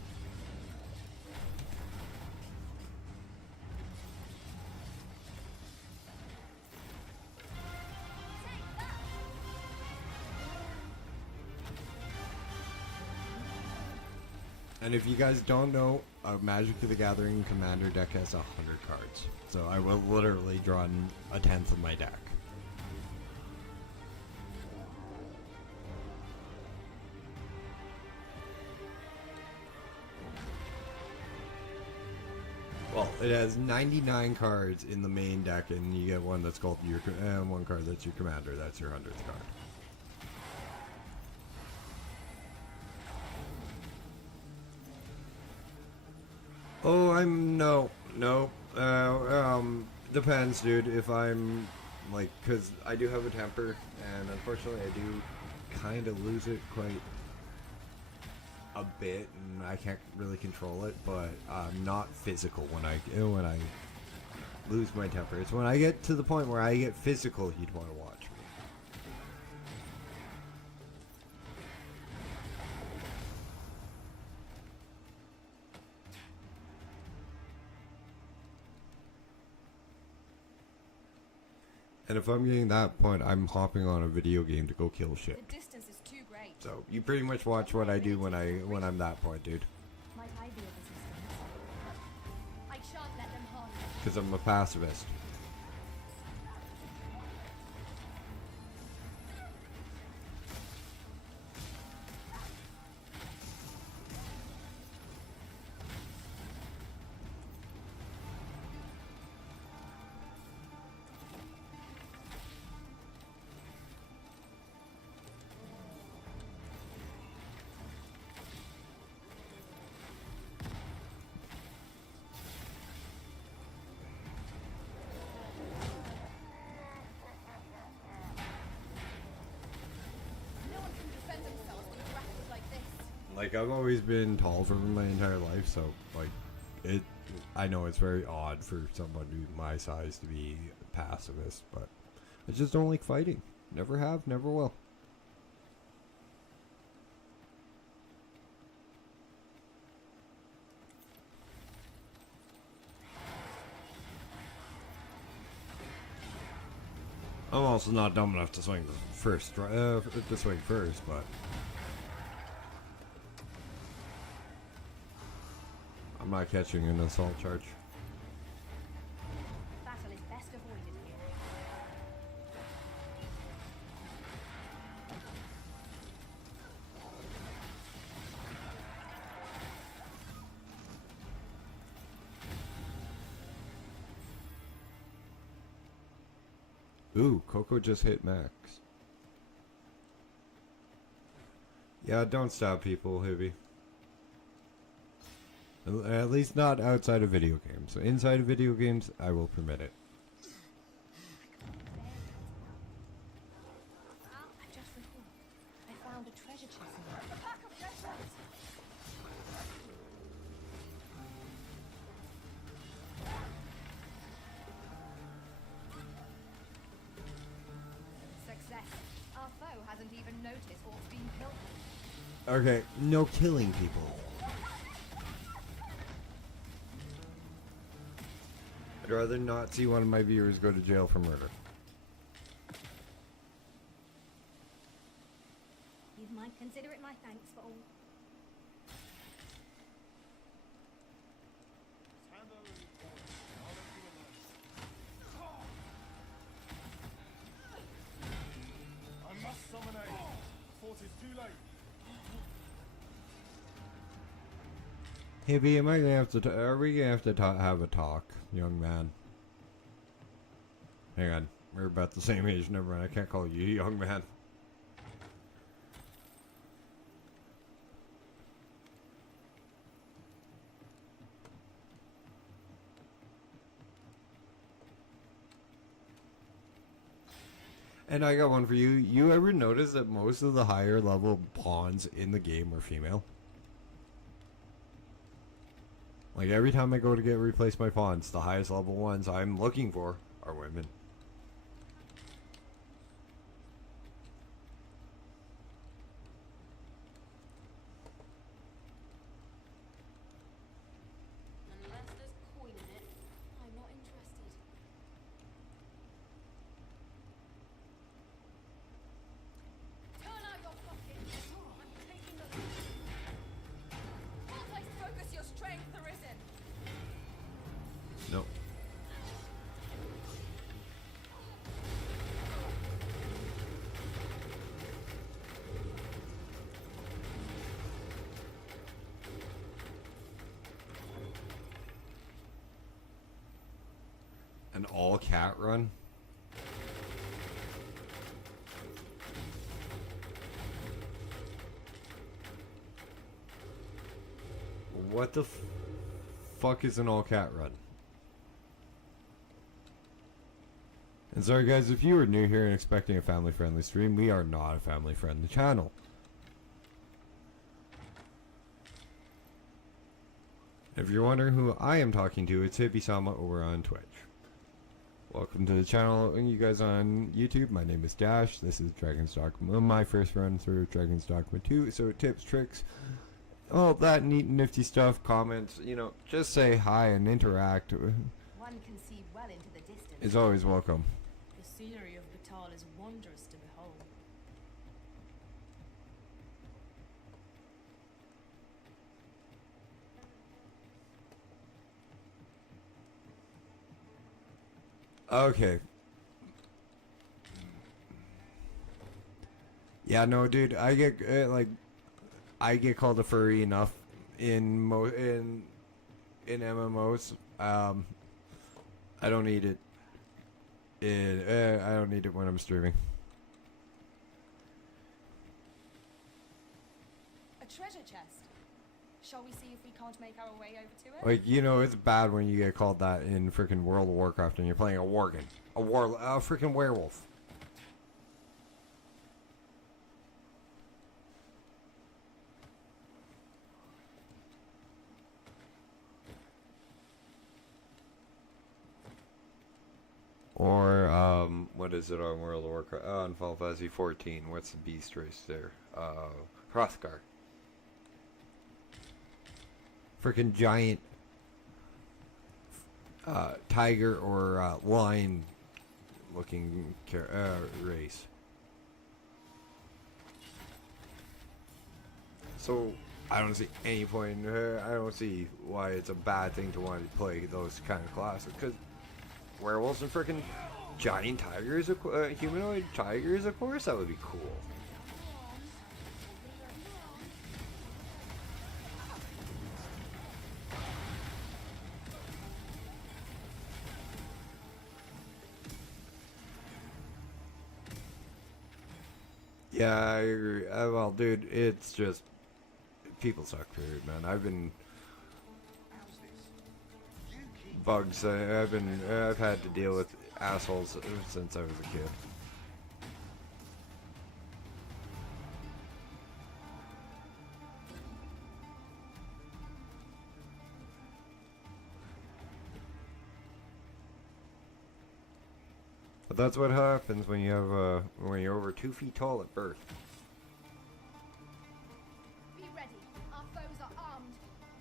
And if you guys don't know, Magic the Gathering Commander deck has 100 cards. So I will literally draw a tenth of my deck. Well, it has 99 cards in the main deck, and you get one that's called your one card that's your commander. That's your 100th card. Oh, depends, dude. If I'm, like, because I do have a temper, and unfortunately I do kind of lose it quite a bit, and I can't really control it, but I'm not physical when I lose my temper. It's when I get to the point where I get physical, you'd want to watch me. And if I'm getting that point, I'm hopping on a video game to go kill shit. The distance is too great. So you pretty much watch what I do when I'm that point, dude. Might I be of assistance? I shan't let them harm you. Because I'm a pacifist. No one can defend themselves with graphics like this. Like, I've always been tall for my entire life, so, like, I know it's very odd for somebody my size to be a pacifist, but I just don't like fighting. Never have, never will. I'm also not dumb enough to swing first, but I'm not catching an assault charge. Battle is best avoided here. Ooh, Coco just hit max. Yeah, don't stab people, Hibby. At least not outside of video games. So inside of video games, I will permit it. I just recalled. I found a treasure chest in there. A pack of treasures! Success. Our foe hasn't even noticed what's been killed. Okay, no killing people. I'd rather not see one of my viewers go to jail for murder. You might consider it my thanks for all. I must summon aid. Thought it's too late. Hibby, am I gonna have to? Are we gonna have to have a talk, young man? Hang on, we're about the same age. Never mind. I can't call you young man. And I got one for you. You ever notice that most of the higher level pawns in the game are female? Like every time I go to replace my pawns, the highest level ones I'm looking for are women. Unless there's coin in it, I'm not interested. Turn out your fucking... I'm taking the... Can't I focus your strength, Arisen? Nope. An all cat run? What the fuck is an all cat run? And sorry guys, if you were new here and expecting a family friendly stream, we are not a family friendly channel. If you're wondering who I am talking to, it's Hibisama over on Twitch. Welcome to the channel, and you guys on YouTube. My name is Dash. This is Dragons Dogma, my first run through Dragons Dogma 2. So tips, tricks, all that neat and nifty stuff, comments, you know, just say hi and interact. One can see well into the distance. Is always welcome. The scenery Okay. Yeah, no, dude. I get I get called a furry enough in MMOs. I don't need it. I don't need it when I'm streaming. A treasure chest. Shall we see if we can't make our way over to it? Like, you know, it's bad when you get called that in freaking World of Warcraft and you're playing a worgen, a freaking werewolf. Or, what is it on World of Warcraft? Oh, on Final Fantasy 14. What's the beast race there? Hrothgar. Freaking giant tiger or lion looking race. So, I don't see any point. I don't see why it's a bad thing to want to play those kind of classes. Because werewolves and freaking giant tigers, humanoid tigers, of course, that would be cool. Yeah, I agree. Well, dude, it's just people suck, period, man. I've been bugs. I've had to deal with assholes since I was a kid. But that's what happens when you have when you're over 2 feet tall at birth. Be ready. Our foes are armed.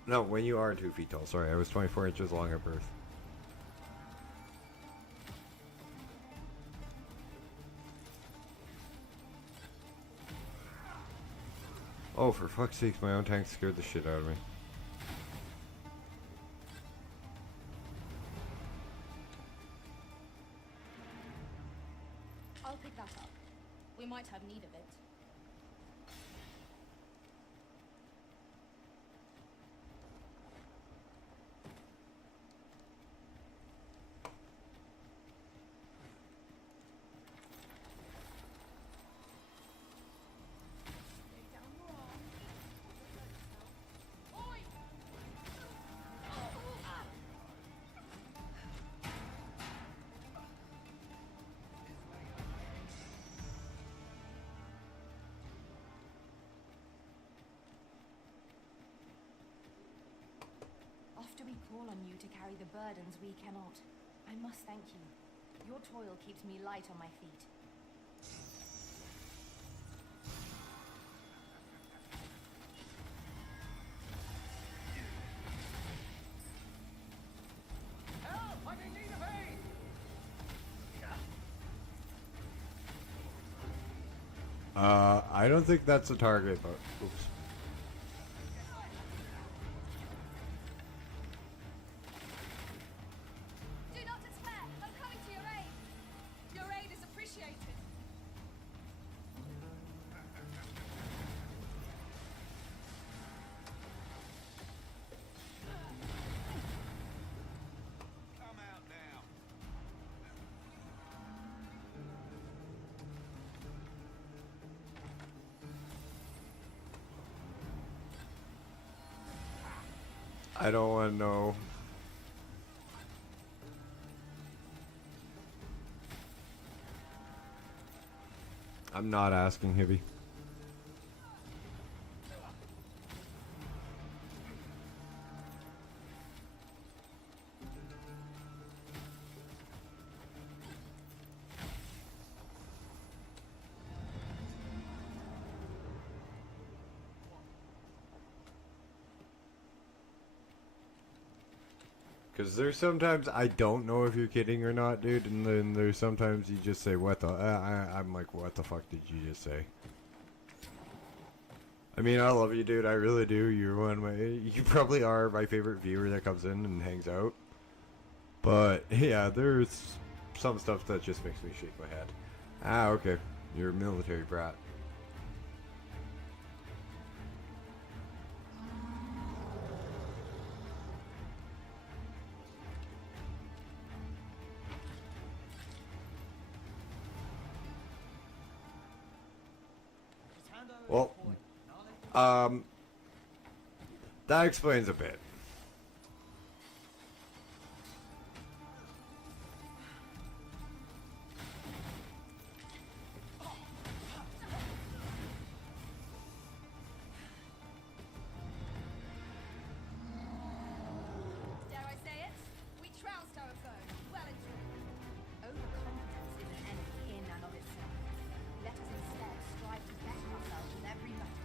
No, when you are 2 feet tall. Sorry, I was 24 inches long at birth. Oh, for fuck's sake, my own tank scared the shit out of me. I'll pick that up. We might have need of it. After we call on you to carry the burdens we cannot, I must thank you. Your toil keeps me light on my feet. Help! I'm in need of aid! I don't think that's a target, but oops. Do not despair. I'm coming to your aid. Your aid is appreciated. Come out now. I don't want to know. I'm not asking, Hibby. Because there's sometimes I don't know if you're kidding or not, dude, and then there's sometimes you just say, what the, I'm like, what the fuck did you just say? I mean, I love you, dude, I really do, you're one of my, you probably are my favorite viewer that comes in and hangs out. But, yeah, there's some stuff that just makes me shake my head. Ah, okay. You're a military brat. Well, that explains a bit. Dare I say it? We trounced our foe, well and truly. Overconfidence is an enemy in and of itself. Let us instead strive to better ourselves with every battle.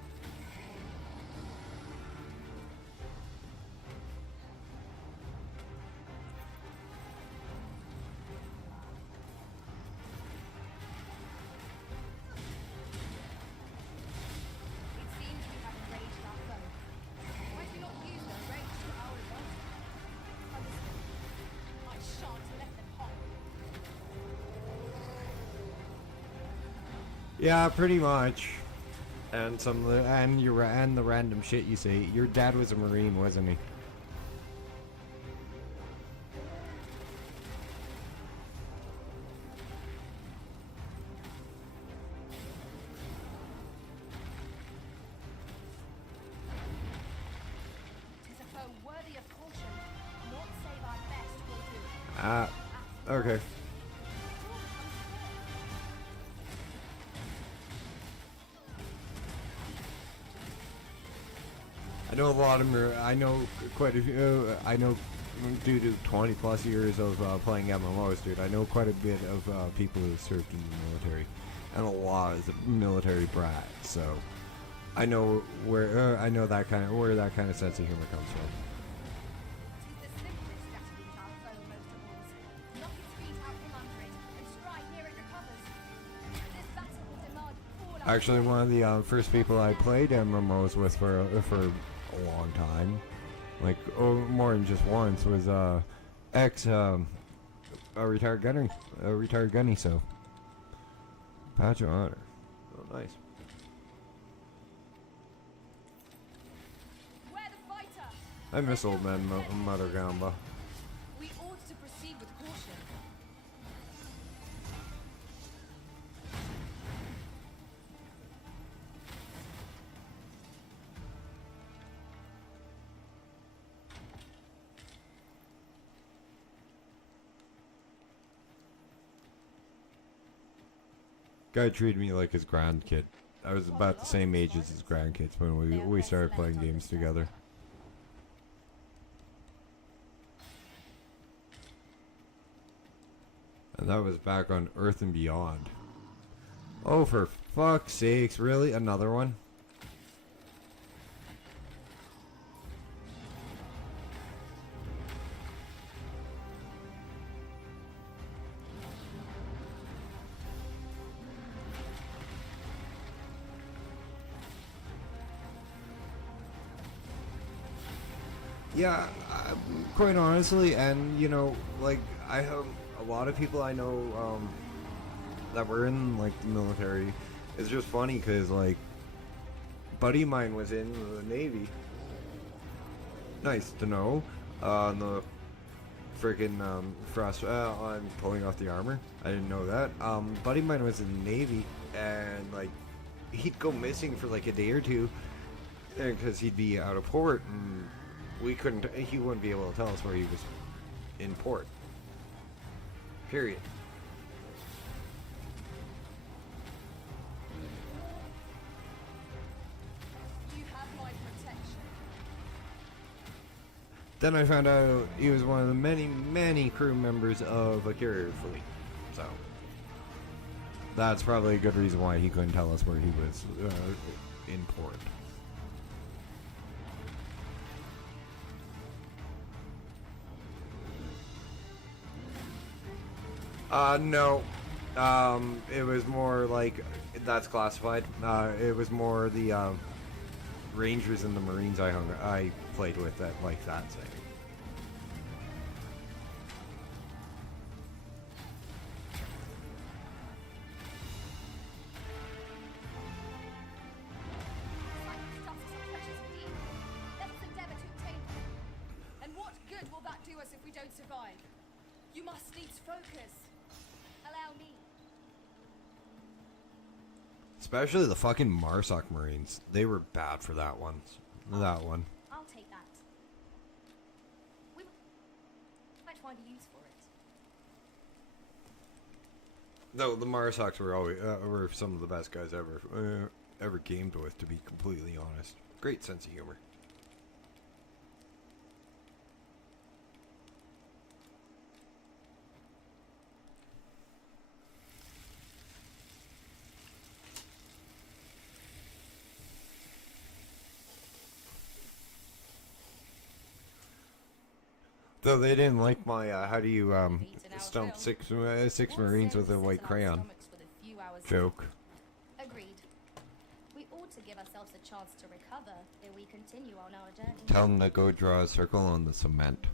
It seems we have enraged our foe. Might we not use their rage to our advantage? Understood. I shan't let them harm you. Yeah, pretty much. And and the random shit you say. Your dad was a Marine, wasn't he? Tis a foe worthy of caution. Not save our best will do. Ah, okay. I know a lot of I know quite a few. I know due to 20 plus years of playing MMOs, dude. I know quite a bit of people who served in the military, and a lot of military brats. So I know where I know that kind of where that kind of sense of humor comes from. Tis the simplest strategy to our foe most of all. Knock its feet out from under it and strike near it recovers. This battle will demand all our Actually, one of the first people I played MMOs with for a long time, like more than just once, was a retired gunny. So, badge of honor. Oh, nice. Where the fighter? I miss old man Mother Gamba. We ought to proceed with caution. Guy treated me like his grandkid. I was about the same age as his grandkids when we started playing games together. And that was back on Earth and Beyond. Oh, for fuck's sakes, really? Another one? Yeah, quite honestly, and you know, like I have a lot of people I know that were in like the military. It's just funny because like, buddy of mine was in the Navy. Nice to know. On the freaking frost. I'm pulling off the armor. I didn't know that. Buddy of mine was in the Navy, and like, he'd go missing for like a day or two, because he'd be out of port and. He wouldn't be able to tell us where he was in port. Period. You have my protection. Then I found out he was one of the many crew members of a carrier fleet. So, that's probably a good reason why he couldn't tell us where he was in port. No. It was more like, that's classified. It was more the Rangers and the Marines I played with that like that thing. You must needs focus. Allow me. Especially the fucking Marsoc Marines. They were bad for that one. That one. I'll take that. We might find a use for it. Though the Marsocs were always were some of the best guys ever gamed with, to be completely honest. Great sense of humor. Though they didn't like my how do you stump six Marines with a white crayon joke. Agreed. We ought to give ourselves a chance to recover ere we continue on our journey. Tell them to go draw a circle on the cement.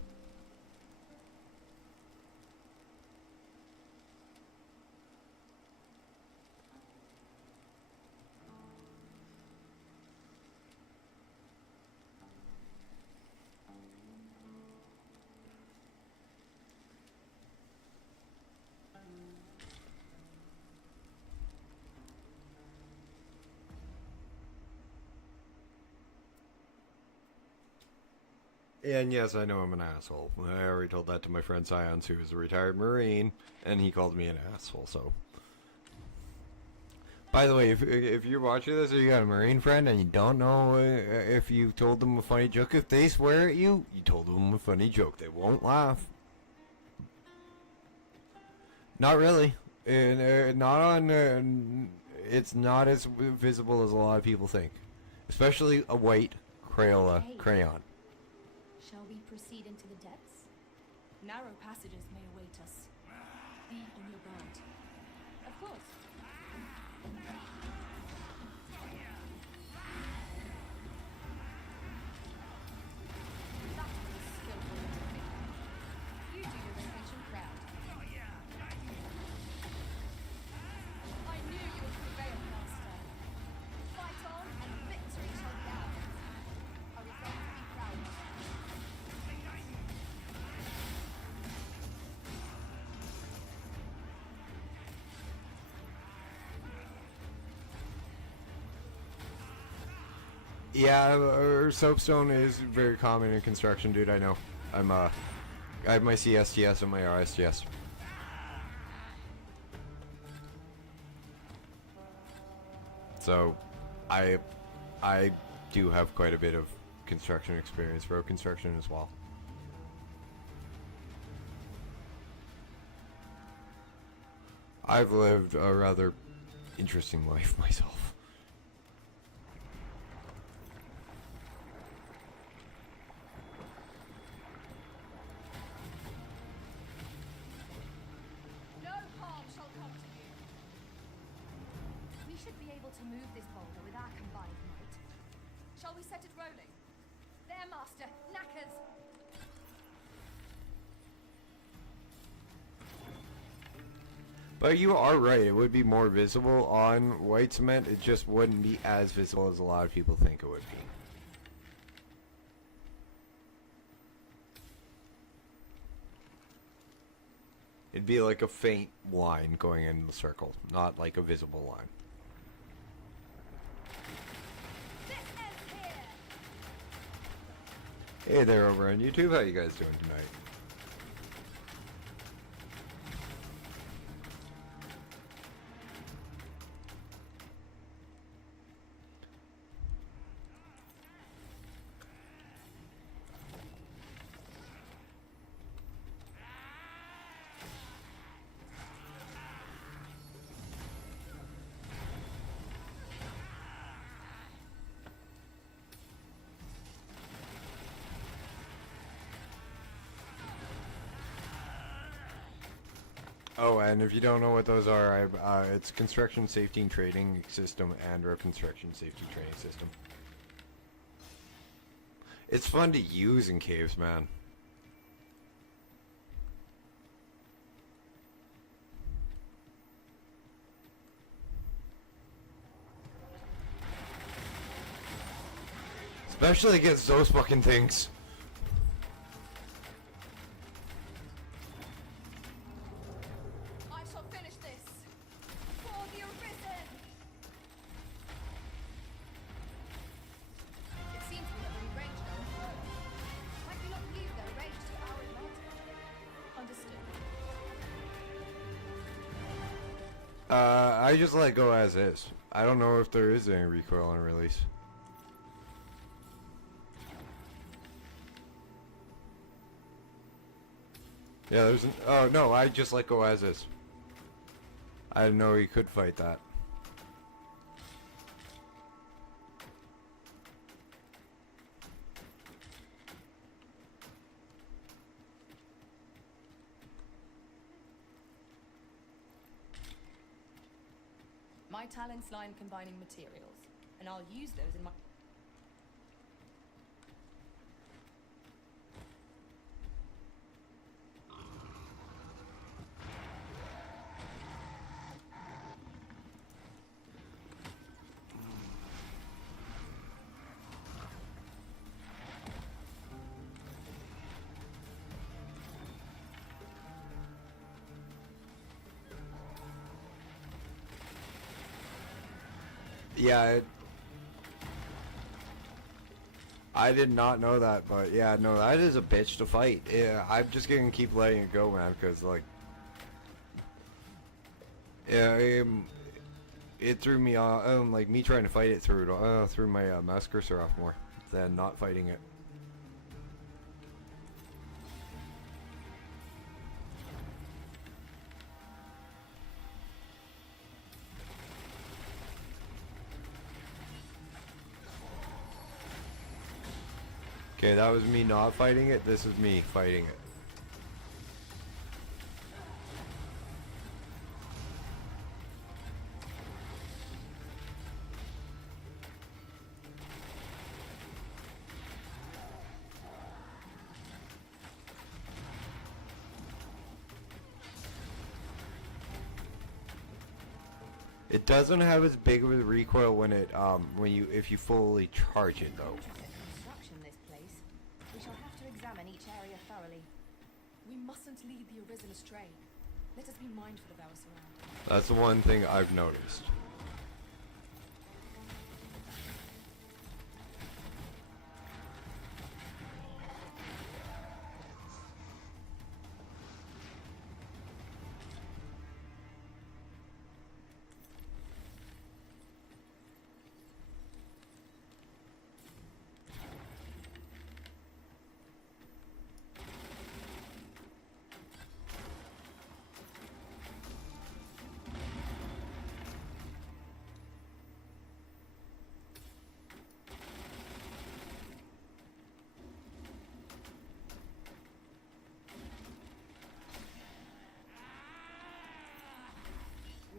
And yes, I know I'm an asshole. I already told that to my friend Scions, who is a retired Marine, and he called me an asshole, so... By the way, if you're watching this or you got a Marine friend and you don't know if you told them a funny joke, if they swear at you, you told them a funny joke. They won't laugh. Not really. Not on... it's not as visible as a lot of people think. Especially a white Crayola crayon. Shall we proceed into the depths? Narrow passages may await us. Be on your guard. Of course. That was skillful interpretation. You do your intention proud. I knew you would prevail, Master. Fight on, and victory shall be ours. I resolve to be proud of it. Yeah, soapstone is very common in construction, dude. I know. I have my CSTS and my RSTS. So, I do have quite a bit of construction experience, road construction as well. I've lived a rather interesting life myself. No harm shall come to you. We should be able to move this boulder with our combined might. Shall we set it rolling? There, Master. Knackers. But you are right, it would be more visible on white cement, it just wouldn't be as visible as a lot of people think it would be. It'd be like a faint line going in the circle, not like a visible line. This ends here. Hey there over on YouTube, how you guys doing tonight? Oh, and if you don't know what those are, it's construction safety and training system and a construction safety training system. It's fun to use in caves, man. Especially against those fucking things. I just let go as is. I don't know if there is any recoil on release. Yeah, there's an... Oh, no, I just let go as is. I didn't know he could fight that. My talents lie in combining materials, and I'll use those in my... Yeah, I did not know that, but yeah, no, that is a bitch to fight. Yeah, I'm just gonna keep letting it go, man, because, like, yeah, it threw me off, like, me trying to fight it threw my mouse cursor off more than not fighting it. Okay, that was me not fighting it, this is me fighting it. It doesn't have as big of a recoil when it if you fully charge it though. Construction this place. We shall have to examine each area thoroughly. We mustn't lead the Arisen astray. Let us be mindful of our surroundings. That's the one thing I've noticed.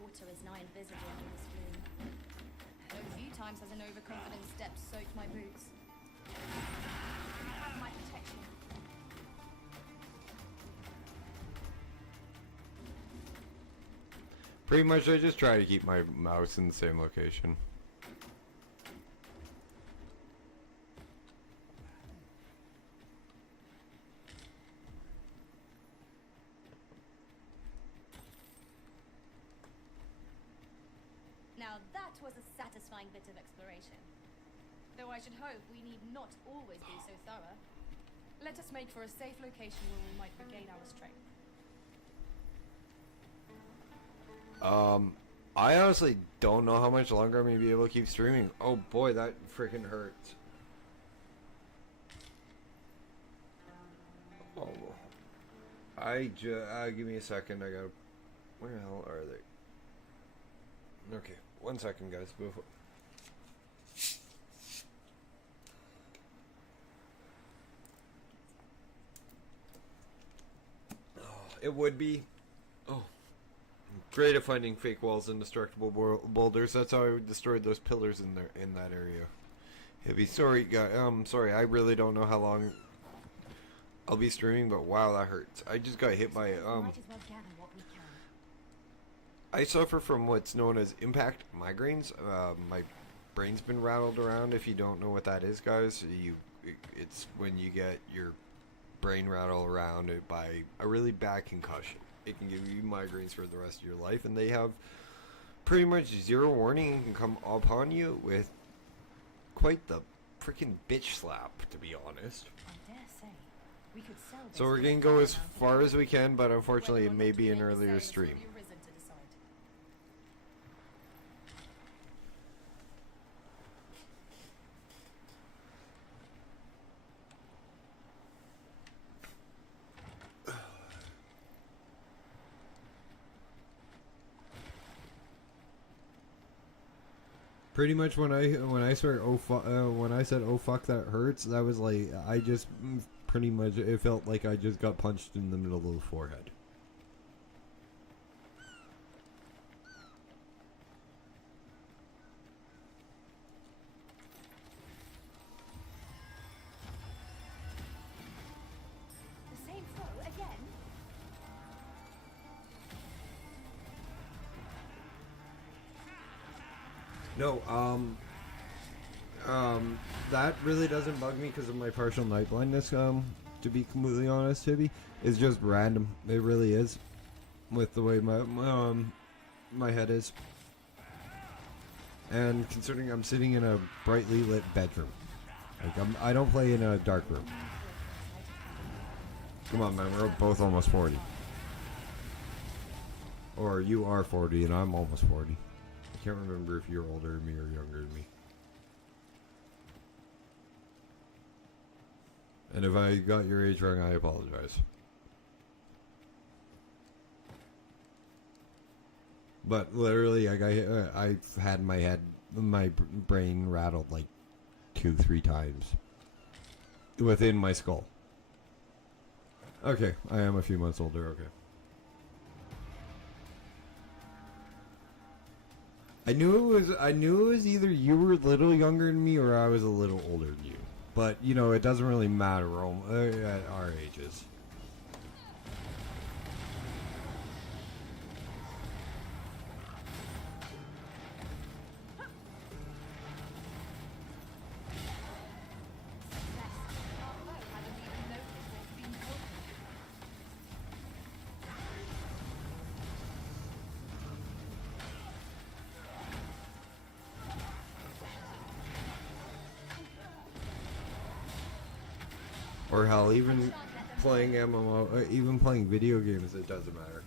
Water is nigh invisible under this room. No few times has an overconfident step soaked my boots. You have my protection. Pretty much I just try to keep my mouse in the same location. Now that was a satisfying bit of exploration. Though I should hope we need not always be so thorough. Let us make for a safe location where we might regain our strength. I honestly don't know how much longer I'm gonna be able to keep streaming. Oh boy, that freaking hurts. Oh, give me a second. I gotta. Where the hell are they? Okay, 1 second, guys. Before. Oh, it would be. Oh. Great at finding fake walls and destructible boulders. That's how I destroyed those pillars in there in that area. Heavy. Sorry, guy. Sorry. I really don't know how long I'll be streaming, but wow, that hurts. I just got hit by Might as well gather what we can. I suffer from what's known as impact migraines. My brain's been rattled around. If you don't know what that is, guys, it's when you get your brain rattled around by a really bad concussion. It can give you migraines for the rest of your life, and they have pretty much zero warning and can come upon you with quite the freaking bitch slap, to be honest. I dare say we could sell this So we're for gonna a go fair as amount of far money. as we can, but unfortunately it Whether or may not be we an aim to earlier sail is for stream. the Arisen to decide. Pretty much when I swear when I said oh fuck that hurts, that was like I just pretty much it felt like I just got punched in the middle of the forehead. The same foe again? No, that really doesn't bug me because of my partial night blindness. To be completely honest, Tibby, it's just random. It really is, with the way my head is, and considering I'm sitting in a brightly lit bedroom, like I don't play in a dark room. Come on, man, we're both almost 40, or you are 40 and I'm almost 40. I can't remember if you're older than me or younger than me. And if I got your age wrong, I apologize. But literally, I've had my brain rattled like 2-3 times within my skull. Okay, I am a few months older. Okay. I knew it was either you were a little younger than me or I was a little older than you. But, you know, it doesn't really matter at our ages. Or hell, even playing MMO, even playing video games, it doesn't matter.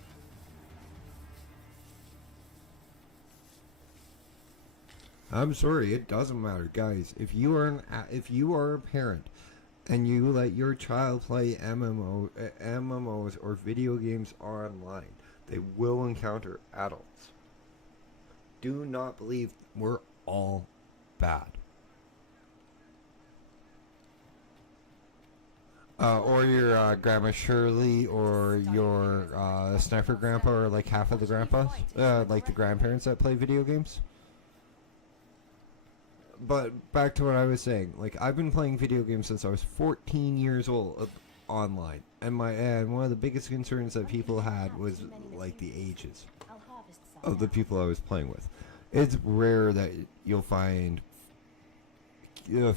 I'm sorry, it doesn't matter, guys. If you are a parent and you let your child play MMOs or video games online, they will encounter adults. Do not believe we're all bad. Or your Grandma Shirley, or your Sniper Grandpa, or like half of the grandpas, like the grandparents that play video games. But back to what I was saying, like I've been playing video games since I was 14 years old online, and one of the biggest concerns that people had was like the ages of the people I was playing with. It's rare that you'll find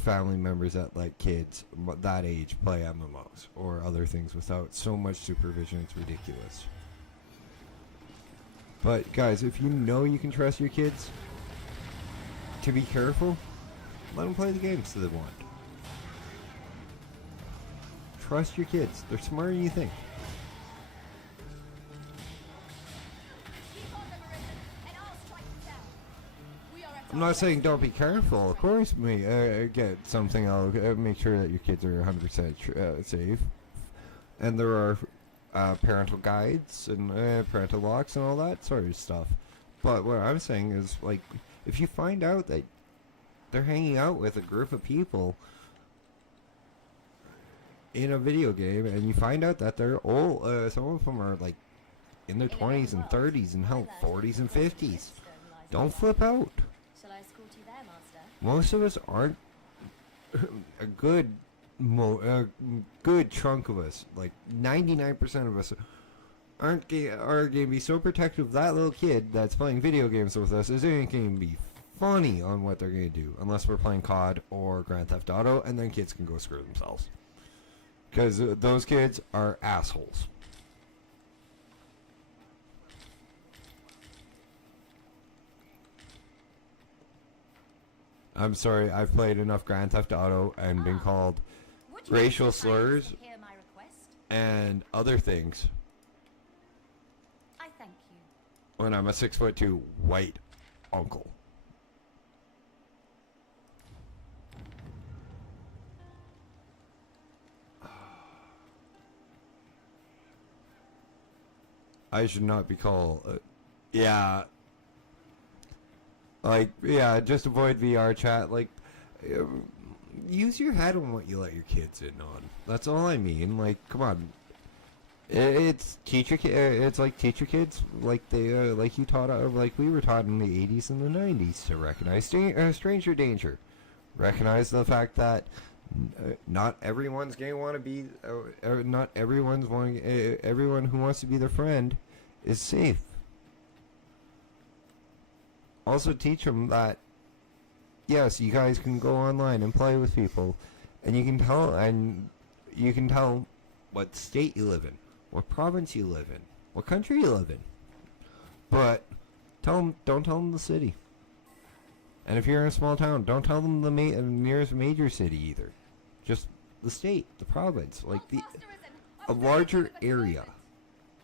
family members that let kids that age play MMOs or other things without so much supervision. It's ridiculous. But guys, if you know you can trust your kids to be careful, let them play the games that they want. Trust your kids. They're smarter than you think. I'm not saying don't be careful. Of course, get something. I'll make sure that your kids are 100% safe. And there are parental guides and parental locks and all that sort of stuff. But what I'm saying is, like, if you find out that they're hanging out with a group of people in a video game, and you find out that they're old, some of them are like in their 20s and 30s and hell 40s and 50s, don't flip out. Most of us aren't a good chunk of us, like 99% of us, are going to be so protective of that little kid that's playing video games with us. Is ain't going to be funny on what they're going to do unless we're playing COD or Grand Theft Auto, and then kids can go screw themselves because those kids are assholes. I'm sorry, I've played enough Grand Theft Auto and been called racial slurs and other things. I thank you. When I'm a 6'2" white uncle. I should not be called. Yeah. Like, yeah, just avoid VR chat. Like, use your head on what you let your kids in on. That's all I mean. Like, come on. It's it's like teach your kids like they like you taught like we were taught in the 80s and the 90s to recognize stranger danger, recognize the fact that not everyone's gonna want to be not everyone's everyone who wants to be their friend is safe. Also teach them that yes, you guys can go online and play with people, and you can tell what state you live in, what province you live in, what country you live in. But don't tell them the city. And if you're in a small town, don't tell them the nearest major city either. Just the state, the province, like a larger area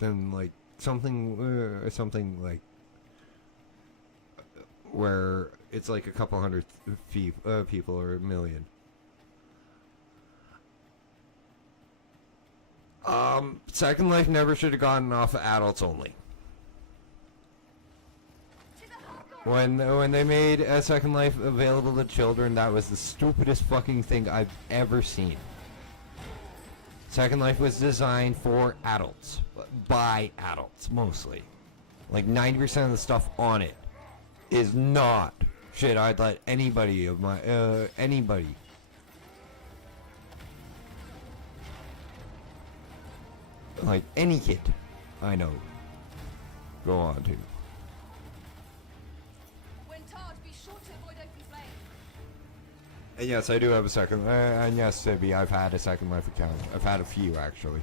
than like something like where it's like a couple hundred people or a million. Second Life never should have gotten off of adults only. When they made a Second Life available to children, that was the stupidest fucking thing I've ever seen. Second Life was designed for adults, by adults mostly. Like 90% of the stuff on it is not shit I'd let anybody of my anybody. Like any kid I know go on to. When charged, be sure to avoid open flame. And yes, I do have a second. And yes, Sibby, I've had a Second Life account. I've had a few actually.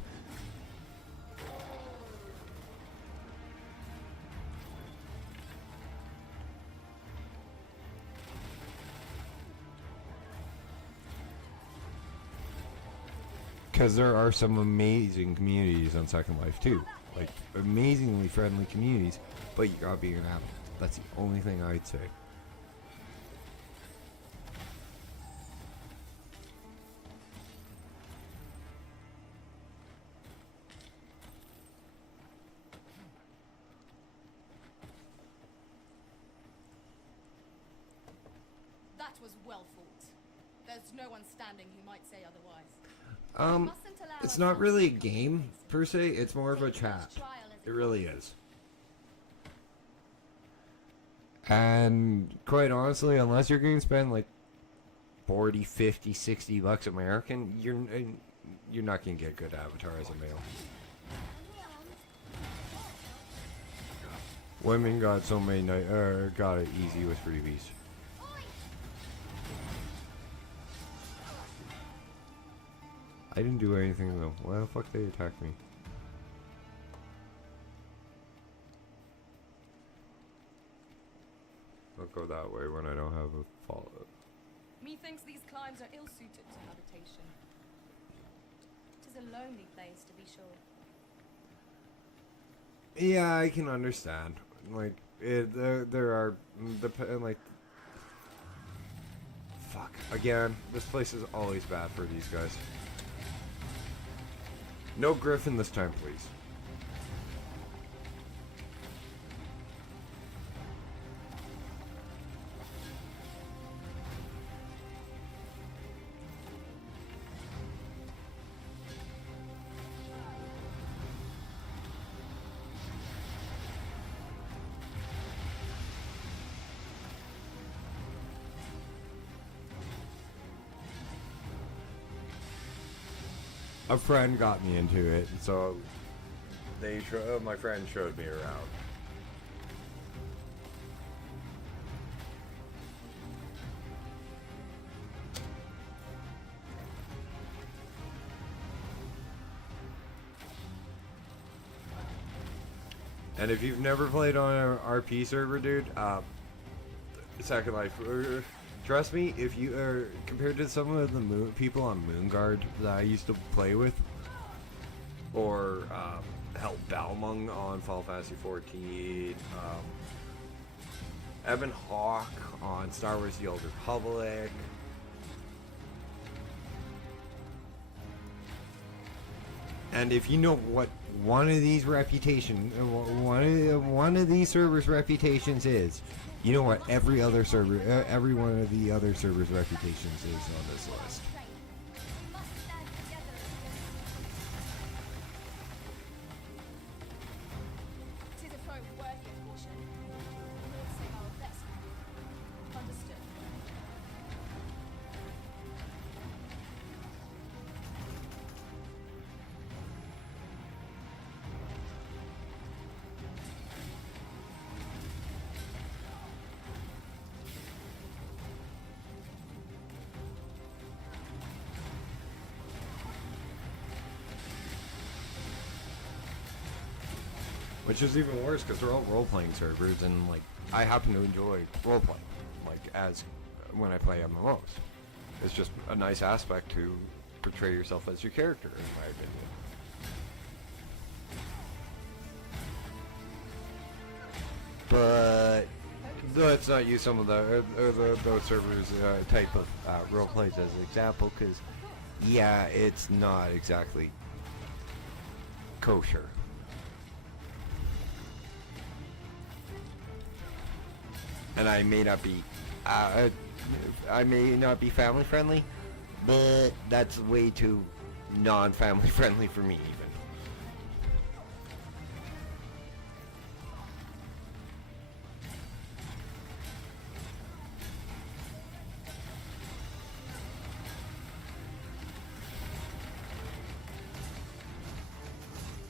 Because there are some amazing communities on Second Life too, like amazingly friendly communities, but you gotta be an adult. That's the only thing I'd say. That was well fought. There's no one standing who might say otherwise. It's not really a game per se, it's more of a chat. It really is. And quite honestly, unless you're going to spend like 40, 50, 60 bucks American, you're not going to get good avatar as a male. Women got so many got it easy with freebies. I didn't do anything though. Why the fuck they attacked me? I'll go that way when I don't have a follow-up. Methinks these climes are ill-suited to habitation. It is a lonely place, to be sure. Yeah, I can understand. Like, there are like. Fuck. Again, this place is always bad for these guys. No Griffin this time, please. A friend got me into it, so my friend showed me around. And if you've never played on an RP server, dude, Second Life, trust me, if you are compared to some of the people on Moonguard that I used to play with, or hell, Balmung on Final Fantasy 14, Evan Hawk on Star Wars: The Old Republic. And if you know what one of these servers' reputations is, You know what? Every other server, every one of the other servers' reputations is on this list. We must stand together against... 'Tis a foe worthy of caution. Lord save our best men. Understood. Which is even worse because they're all role-playing servers, and like I happen to enjoy role-playing, like as when I play MMOs. It's just a nice aspect to portray yourself as your character, in my opinion. But let's not use some of those servers type of role plays as an example, because yeah, it's not exactly kosher. And I may not be family friendly, but that's way too non-family friendly for me even.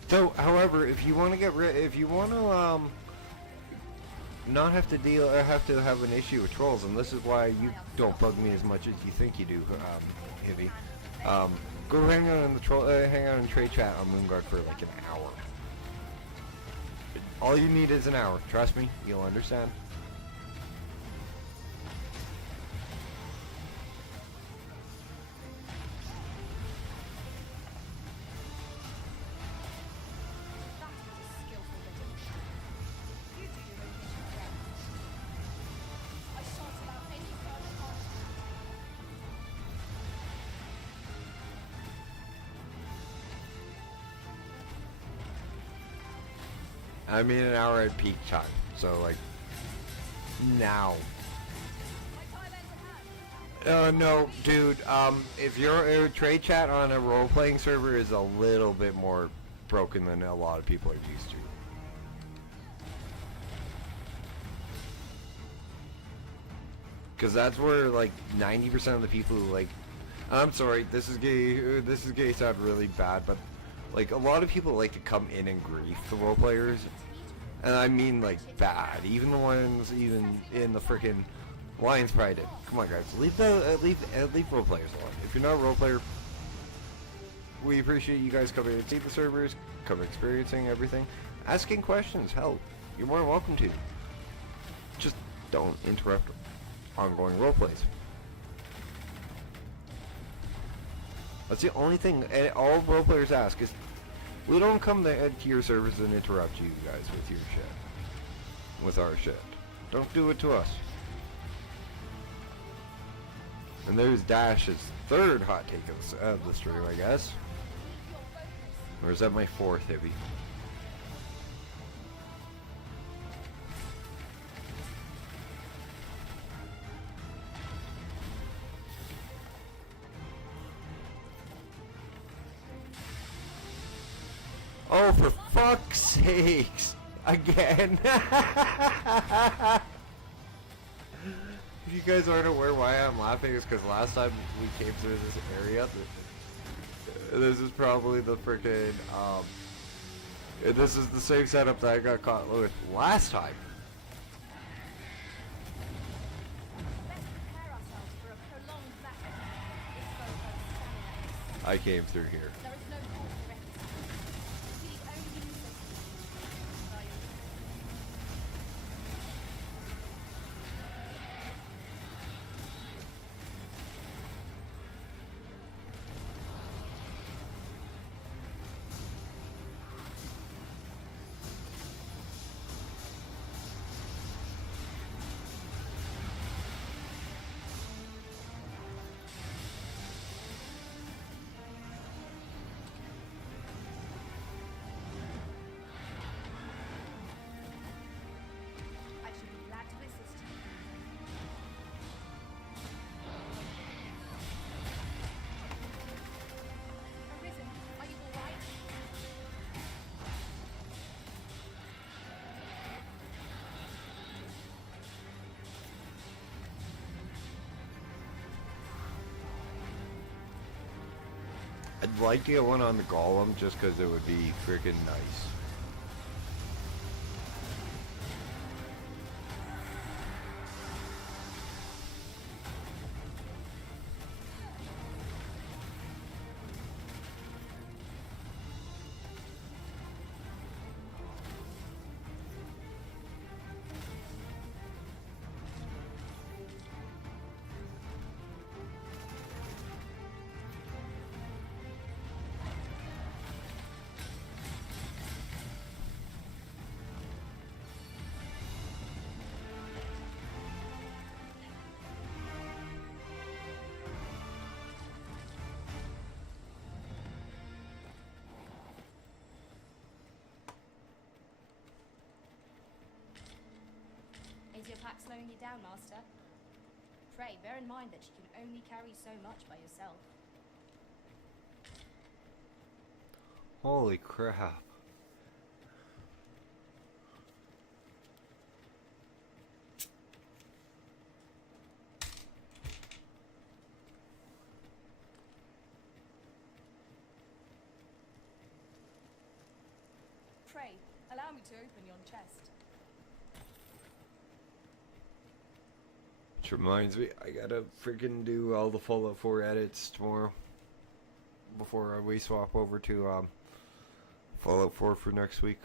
So, however, if you want to not have to have an issue with trolls, and this is why you don't bug me as much as you think you do, Hivy. Go hang out in the hang out in trade chat on Moonguard for like an hour. All you need is an hour. Trust me, you'll understand. That was a skillful bit of shooting. You do your rotation well. I shan't allow any further contact. I mean an hour at peak time, so like now. My time ends at hand. No, dude. If your trade chat on a role-playing server is a little bit more broken than a lot of people are used to. Because that's where like 90% of the people who like, I'm sorry, this is gay sound really bad, but like a lot of people like to come in and grief the role players, and I mean like bad. Even the ones even in the freaking Lions Pride. Come on, guys, leave role players alone. If you're not a role player, we appreciate you guys coming and see the servers, come experiencing everything, asking questions. Hell, you're more than welcome to. Just don't interrupt ongoing role plays. That's the only thing all role players ask is, we don't come to your servers and interrupt you guys with your shit. With our shit. Don't do it to us. And there's Dash's third hot take of the stream, I guess. Or is that my fourth, Hibby? Oh, for fuck's sakes! Again! If you guys aren't aware why I'm laughing, it's because last time we came through this area, this is probably the freaking, this is the same setup that I got caught with last time. Let's prepare ourselves for a prolonged battle. This foe has stamina. I came through here. There is no call for recklessness. We need only necessity. Are you? like to get one on the Golem just because it would be freaking nice. Is your pack slowing you down, Master? Pray, bear in mind that you can only carry so much by yourself. Holy crap. Pray, allow me to open yon chest. Which reminds me, I gotta freaking do all the Fallout 4 edits tomorrow before we swap over to Fallout 4 for next week.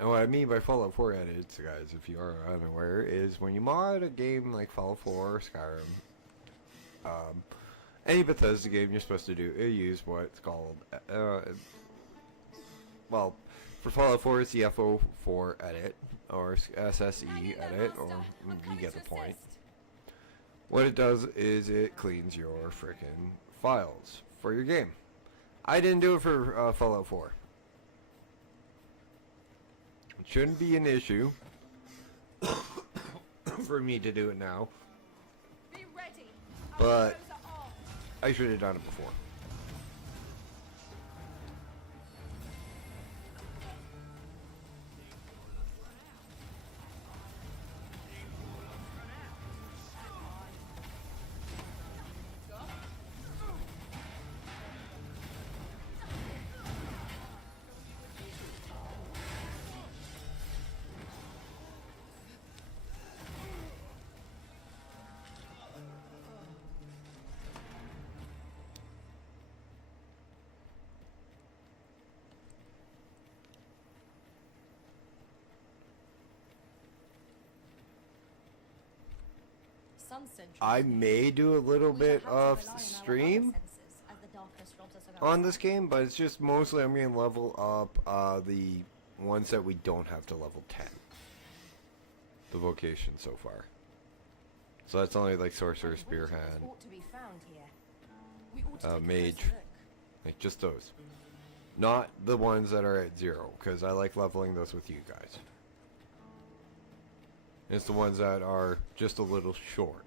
And what I mean by Fallout 4 edits, guys, if you are unaware, is when you mod a game like Fallout 4 or Skyrim, any Bethesda game, you're supposed to use what's called, well, for Fallout 4, it's the FO4 edit, or SSE edit, or you get the point. What it does is it cleans your frickin' files for your game. I didn't do it for Fallout 4. It shouldn't be an issue for me to do it now, Be ready. but I should have done it before. I may do a little bit of stream on this game, but it's just mostly I'm going to level up the ones that we don't have to level 10. The vocation so far. So that's only like Sorcerer, Spearhand, Mage, like just those. Not the ones that are at 0, because I like leveling those with you guys. It's the ones that are just a little short.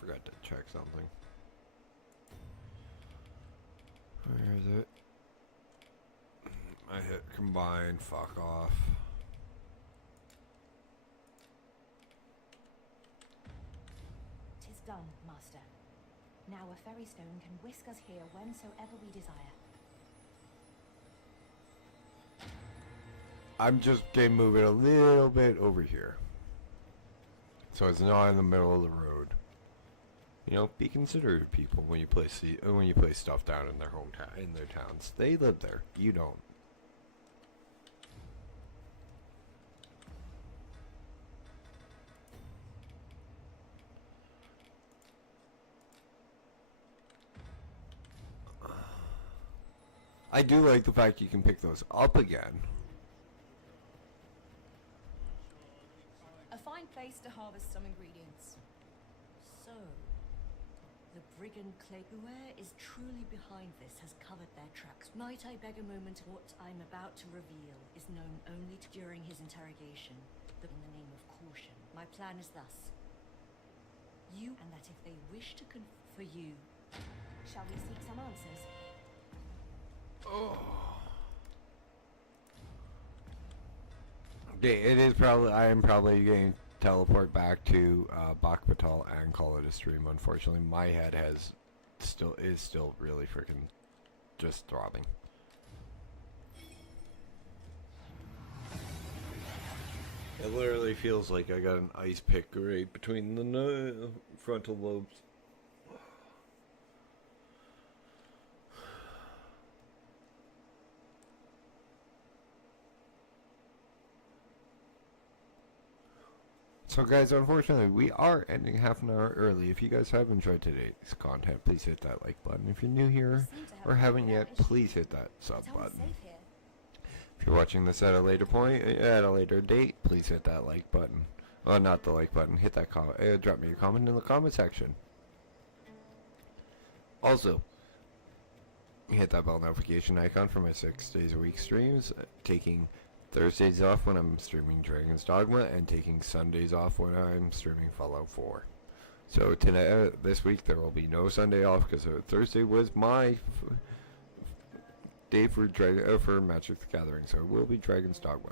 Forgot to check something. Where is it? I hit combine, fuck off. Tis done, Master. Now a fairy stone can whisk us here whensoever we desire. I'm just gonna move it a little bit over here, so it's not in the middle of the road. You know, be considerate of people when you place stuff down in their hometown, in their towns. They live there. You don't. I do like the fact you can pick those up again. A fine place to harvest some ingredients. So, the brigand clay, whoever is truly behind this has covered their tracks. Might I beg a moment? What I'm about to reveal is known only during his interrogation, but in the name of caution. My plan is thus. You, and that if they wish to for you, Shall we seek some answers? Okay, it is probably. I am probably going to teleport back to Bakbatal and call it a stream. Unfortunately, my head is still really freaking just throbbing. It literally feels like I got an ice pick right between the frontal lobes. So guys, unfortunately, we are ending half an hour early. If you guys have enjoyed today's content, please hit that like button. If you're new here or haven't yet, please hit that sub It's always button. safe here. If you're watching this at a later point, at a later date, please hit that like button. Well, not the like button. Hit that comment. Drop me a comment in the comment section. Also, hit that bell notification icon for my 6 days a week streams. Taking Thursdays off when I'm streaming Dragons Dogma, and taking Sundays off when I'm streaming Fallout 4. So tonight, this week, there will be no Sunday off because Thursday was my day for Magic the Gathering. So it will be Dragons Dogma.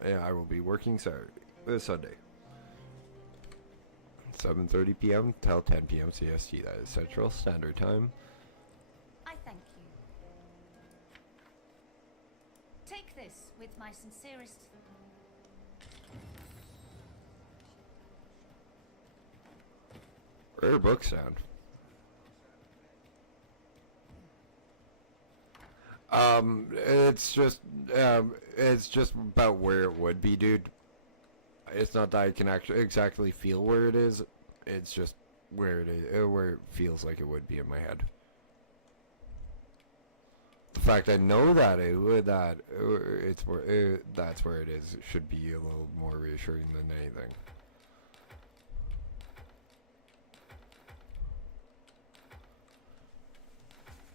And I will be working Sunday. 7:30 p.m. till 10 p.m. CST. That is Central Standard Time. I thank you. Take this with my sincerest. Rare book sound. It's just about where it would be, dude. It's not that I can actually exactly feel where it is. It's just where it is, where it feels like it would be in my head. The fact I know that it's where that's where it is should be a little more reassuring than anything.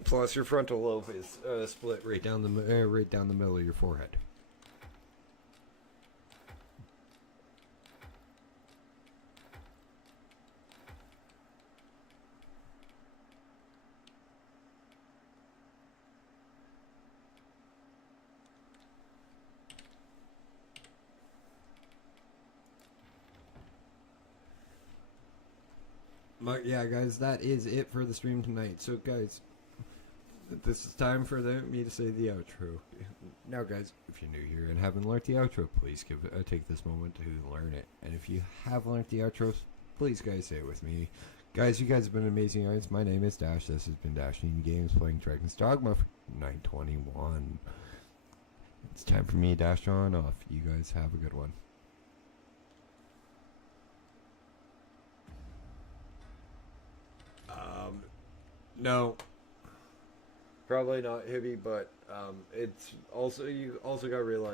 Plus, your frontal lobe is split right down the middle of your forehead. But yeah, guys, that is it for the stream tonight. So, guys, this is time for me to say the outro. Now, guys, if you're new here and haven't learned the outro, please take this moment to learn it. And if you have learned the outro, please, guys, say it with me. Guys, you guys have been amazing, guys. My name is Dash. This has been Dashing Games playing Dragons Dogma for 921. It's time for me to dash on off. You guys have a good one. No. Probably not Hibby, but it's also, you also gotta realize